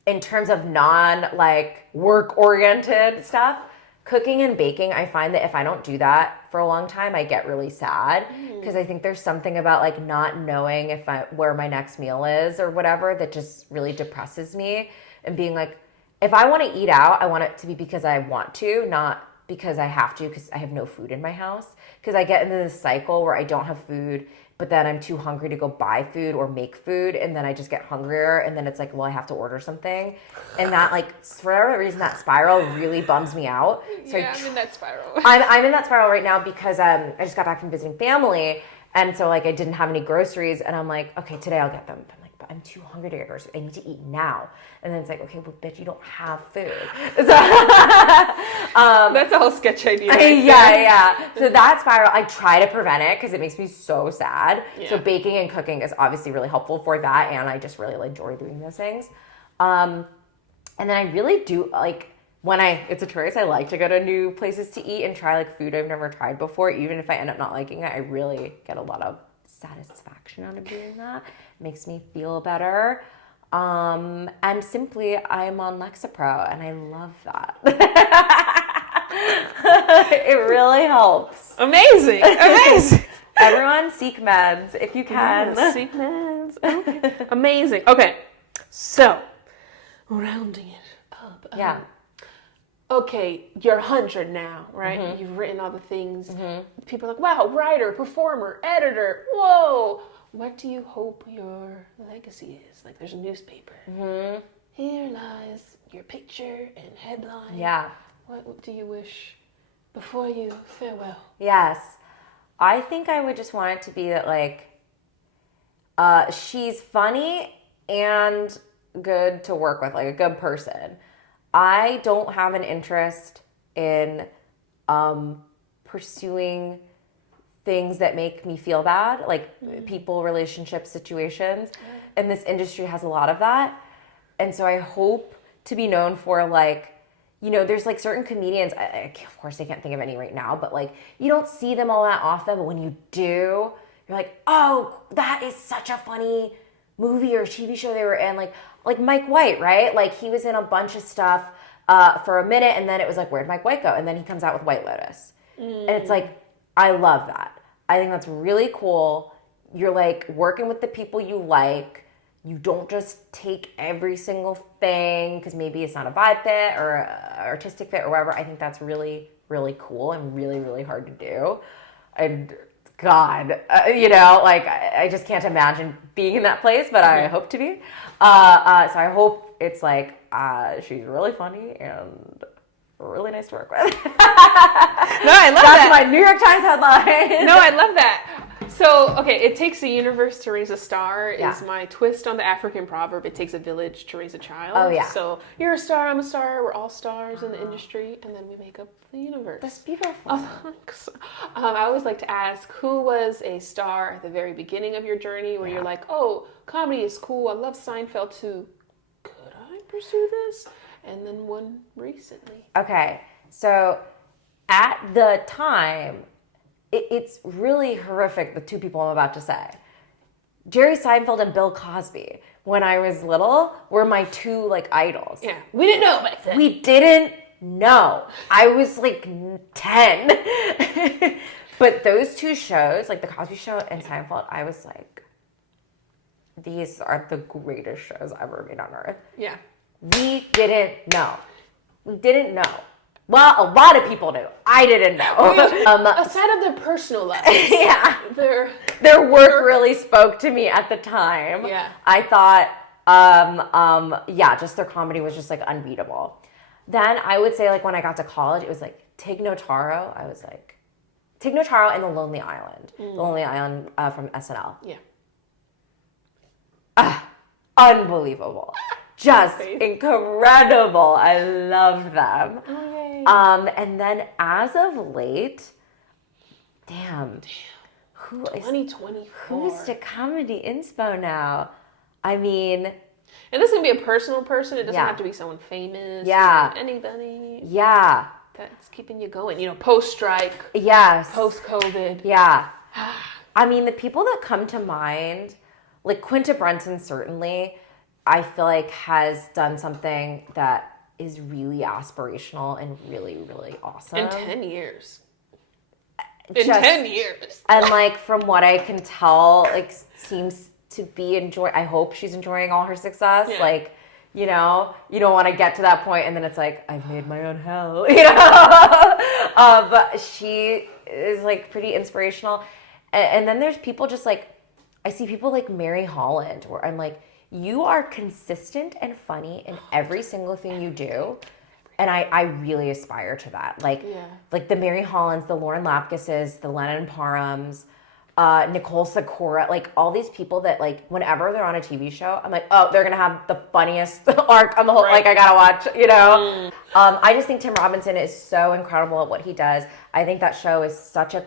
in terms of non like work oriented stuff, cooking and baking, I find that if I don't do that for a long time, I get really sad because I think there's something about like not knowing where my next meal is or whatever that just really depresses me, and being like, if I want to eat out, I want it to be because I want to, not because I have to because I have no food in my house. Because I get into this cycle where I don't have food, but then I'm too hungry to go buy food or make food, and then I just get hungrier, and then it's like, well, I have to order something. And that, like, for whatever reason, that spiral really bums me out. So yeah, I'm in that spiral. I'm in that spiral right now because I just got back from visiting family, and so, like, I didn't have any groceries, and I'm like, okay, today I'll get them. I'm like, but I'm too hungry to get groceries. I need to eat now. And then it's like, okay, well, bitch, you don't have food. So, that's a whole sketch idea. Right yeah. So that spiral, I try to prevent it because it makes me so sad. Yeah. So baking and cooking is obviously really helpful for that, and I just really enjoy doing those things. And then I really do, like, when it's a choice, I like to go to new places to eat and try, like, food I've never tried before. Even if I end up not liking it, I really get a lot of satisfaction out of doing that. It makes me feel better. And simply, I'm on Lexapro, and I love that. It really helps. Amazing. Everyone, seek meds if you can. Yes, seek meds. Okay. Amazing. Okay, so rounding it up. Yeah. Okay, you're 100 now, right? Mm-hmm. You've written all the things. Mm-hmm. People are like, wow, writer, performer, editor. Whoa. What do you hope your legacy is? Like, there's a newspaper. Mm-hmm. Here lies your picture and headline. Yeah. What do you wish before you farewell? Yes. I think I would just want it to be that, like, she's funny and good to work with, like a good person. I don't have an interest in pursuing things that make me feel bad, like people, relationship situations. And this industry has a lot of that. And so I hope to be known for, like, you know, there's like certain comedians, of course I can't think of any right now, but like you don't see them all that often, but when you do, you're like, oh, that is such a funny movie or TV show they were in. Like Mike White, right? Like he was in a bunch of stuff for a minute, and then it was like, where'd Mike White go? And then he comes out with White Lotus. And it's like, I love that. I think that's really cool. You're like working with the people you like. You don't just take every single thing because maybe it's not a vibe fit or a artistic fit or whatever. I think that's really, really cool and really, really hard to do. And God, you know, like I just can't imagine being in that place, but I hope to be. So I hope it's like she's really funny and really nice to work with. No, I love that. That's my New York Times headline. No, I love that. So, okay, it takes a universe to raise a star is my twist on the African proverb. It takes a village to raise a child. Oh, yeah. So you're a star, I'm a star, we're all stars in the industry, and then we make up the universe. That's beautiful. Oh, thanks. I always like to ask, who was a star at the very beginning of your journey where you're like, oh, comedy is cool, I love Seinfeld too. Could I pursue this? And then one recently. Okay, so at the time, it's really horrific, the two people I'm about to say. Jerry Seinfeld and Bill Cosby, when I was little, were my two, like, idols. Yeah, we didn't know back then. We didn't know. I was, like, 10. But those two shows, like The Cosby Show and Seinfeld, I was like, these are the greatest shows ever made on earth. Yeah. We didn't know. We didn't know. Well, a lot of people knew. I didn't know. Aside of their personal lives. Yeah. Their work really spoke to me at the time. Yeah. I thought, just their comedy was just like unbeatable. Then I would say like when I got to college, it was like Tig Notaro. I was like, Tig Notaro and The Lonely Island. The Lonely Island from SNL. Yeah. Unbelievable. Just incredible. I love them. Okay. And then as of late, damn. Who is 2024. Who's the comedy inspo now? I mean, and this can be a personal person. It doesn't Yeah. have to be someone famous. Yeah. Anybody. yeah. That's keeping you going. You know, post-strike, Yes. post-COVID. Yeah. I mean, the people that come to mind, like Quinta Brunson certainly, I feel like has done something that is really aspirational and really, really awesome. In 10 years. Just- 10 years. And like from what I can tell, like seems to be I hope she's enjoying all her success. Yeah. Like, you know, you don't want to get to that point and then it's like, I've made my own hell, you know? But she is like pretty inspirational. And then there's people just like, I see people like Mary Holland where I'm like, you are consistent and funny in every single thing you do. And I really aspire to that. Like, like the Mary Hollands, the Lauren Lapkuses, the Lennon Parhams, Nicole Sakura, like all these people that like whenever they're on a TV show, I'm like, oh, they're gonna have the funniest arc on the whole. Like I gotta watch, you know. I just think Tim Robinson is so incredible at what he does. I think that show is such a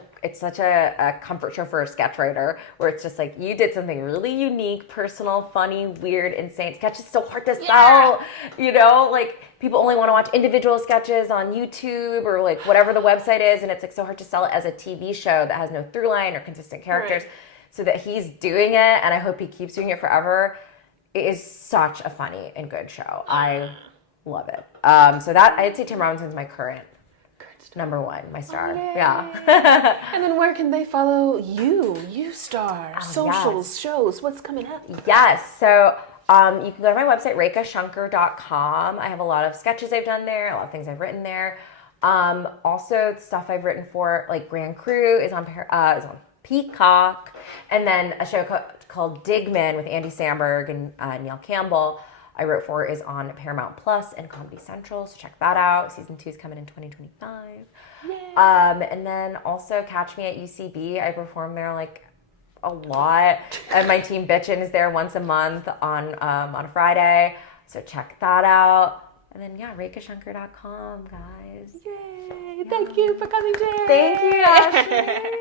comfort show for a sketch writer, where it's just like you did something really unique, personal, funny, weird, insane. Sketch is so hard to sell, you know. Like people only want to watch individual sketches on YouTube or like whatever the website is, and it's like so hard to sell it as a TV show that has no through line or consistent characters. Right. So that he's doing it, and I hope he keeps doing it forever. It is such a funny and good show. I love it. So that I'd say Tim Robinson's my current number one, my star. Yay. Yeah. And then where can they follow you? You star. Socials, yes. shows. What's coming up? Yes. So you can go to my website, rekashankar.com. I have a lot of sketches I've done there, a lot of things I've written there. Also, stuff I've written for, like Grand Crew is on Peacock. And then a show called Digman with Andy Samberg and Neil Campbell I wrote for is on Paramount Plus and Comedy Central, so check that out. Season 2 is coming in 2025. And then also catch me at UCB. I perform there like a lot, and my team Bitchin' is there once a month on a Friday, so check that out. And then rekashankar.com, guys. Yay! Thank you for coming, Jay. Thank you, Ashley.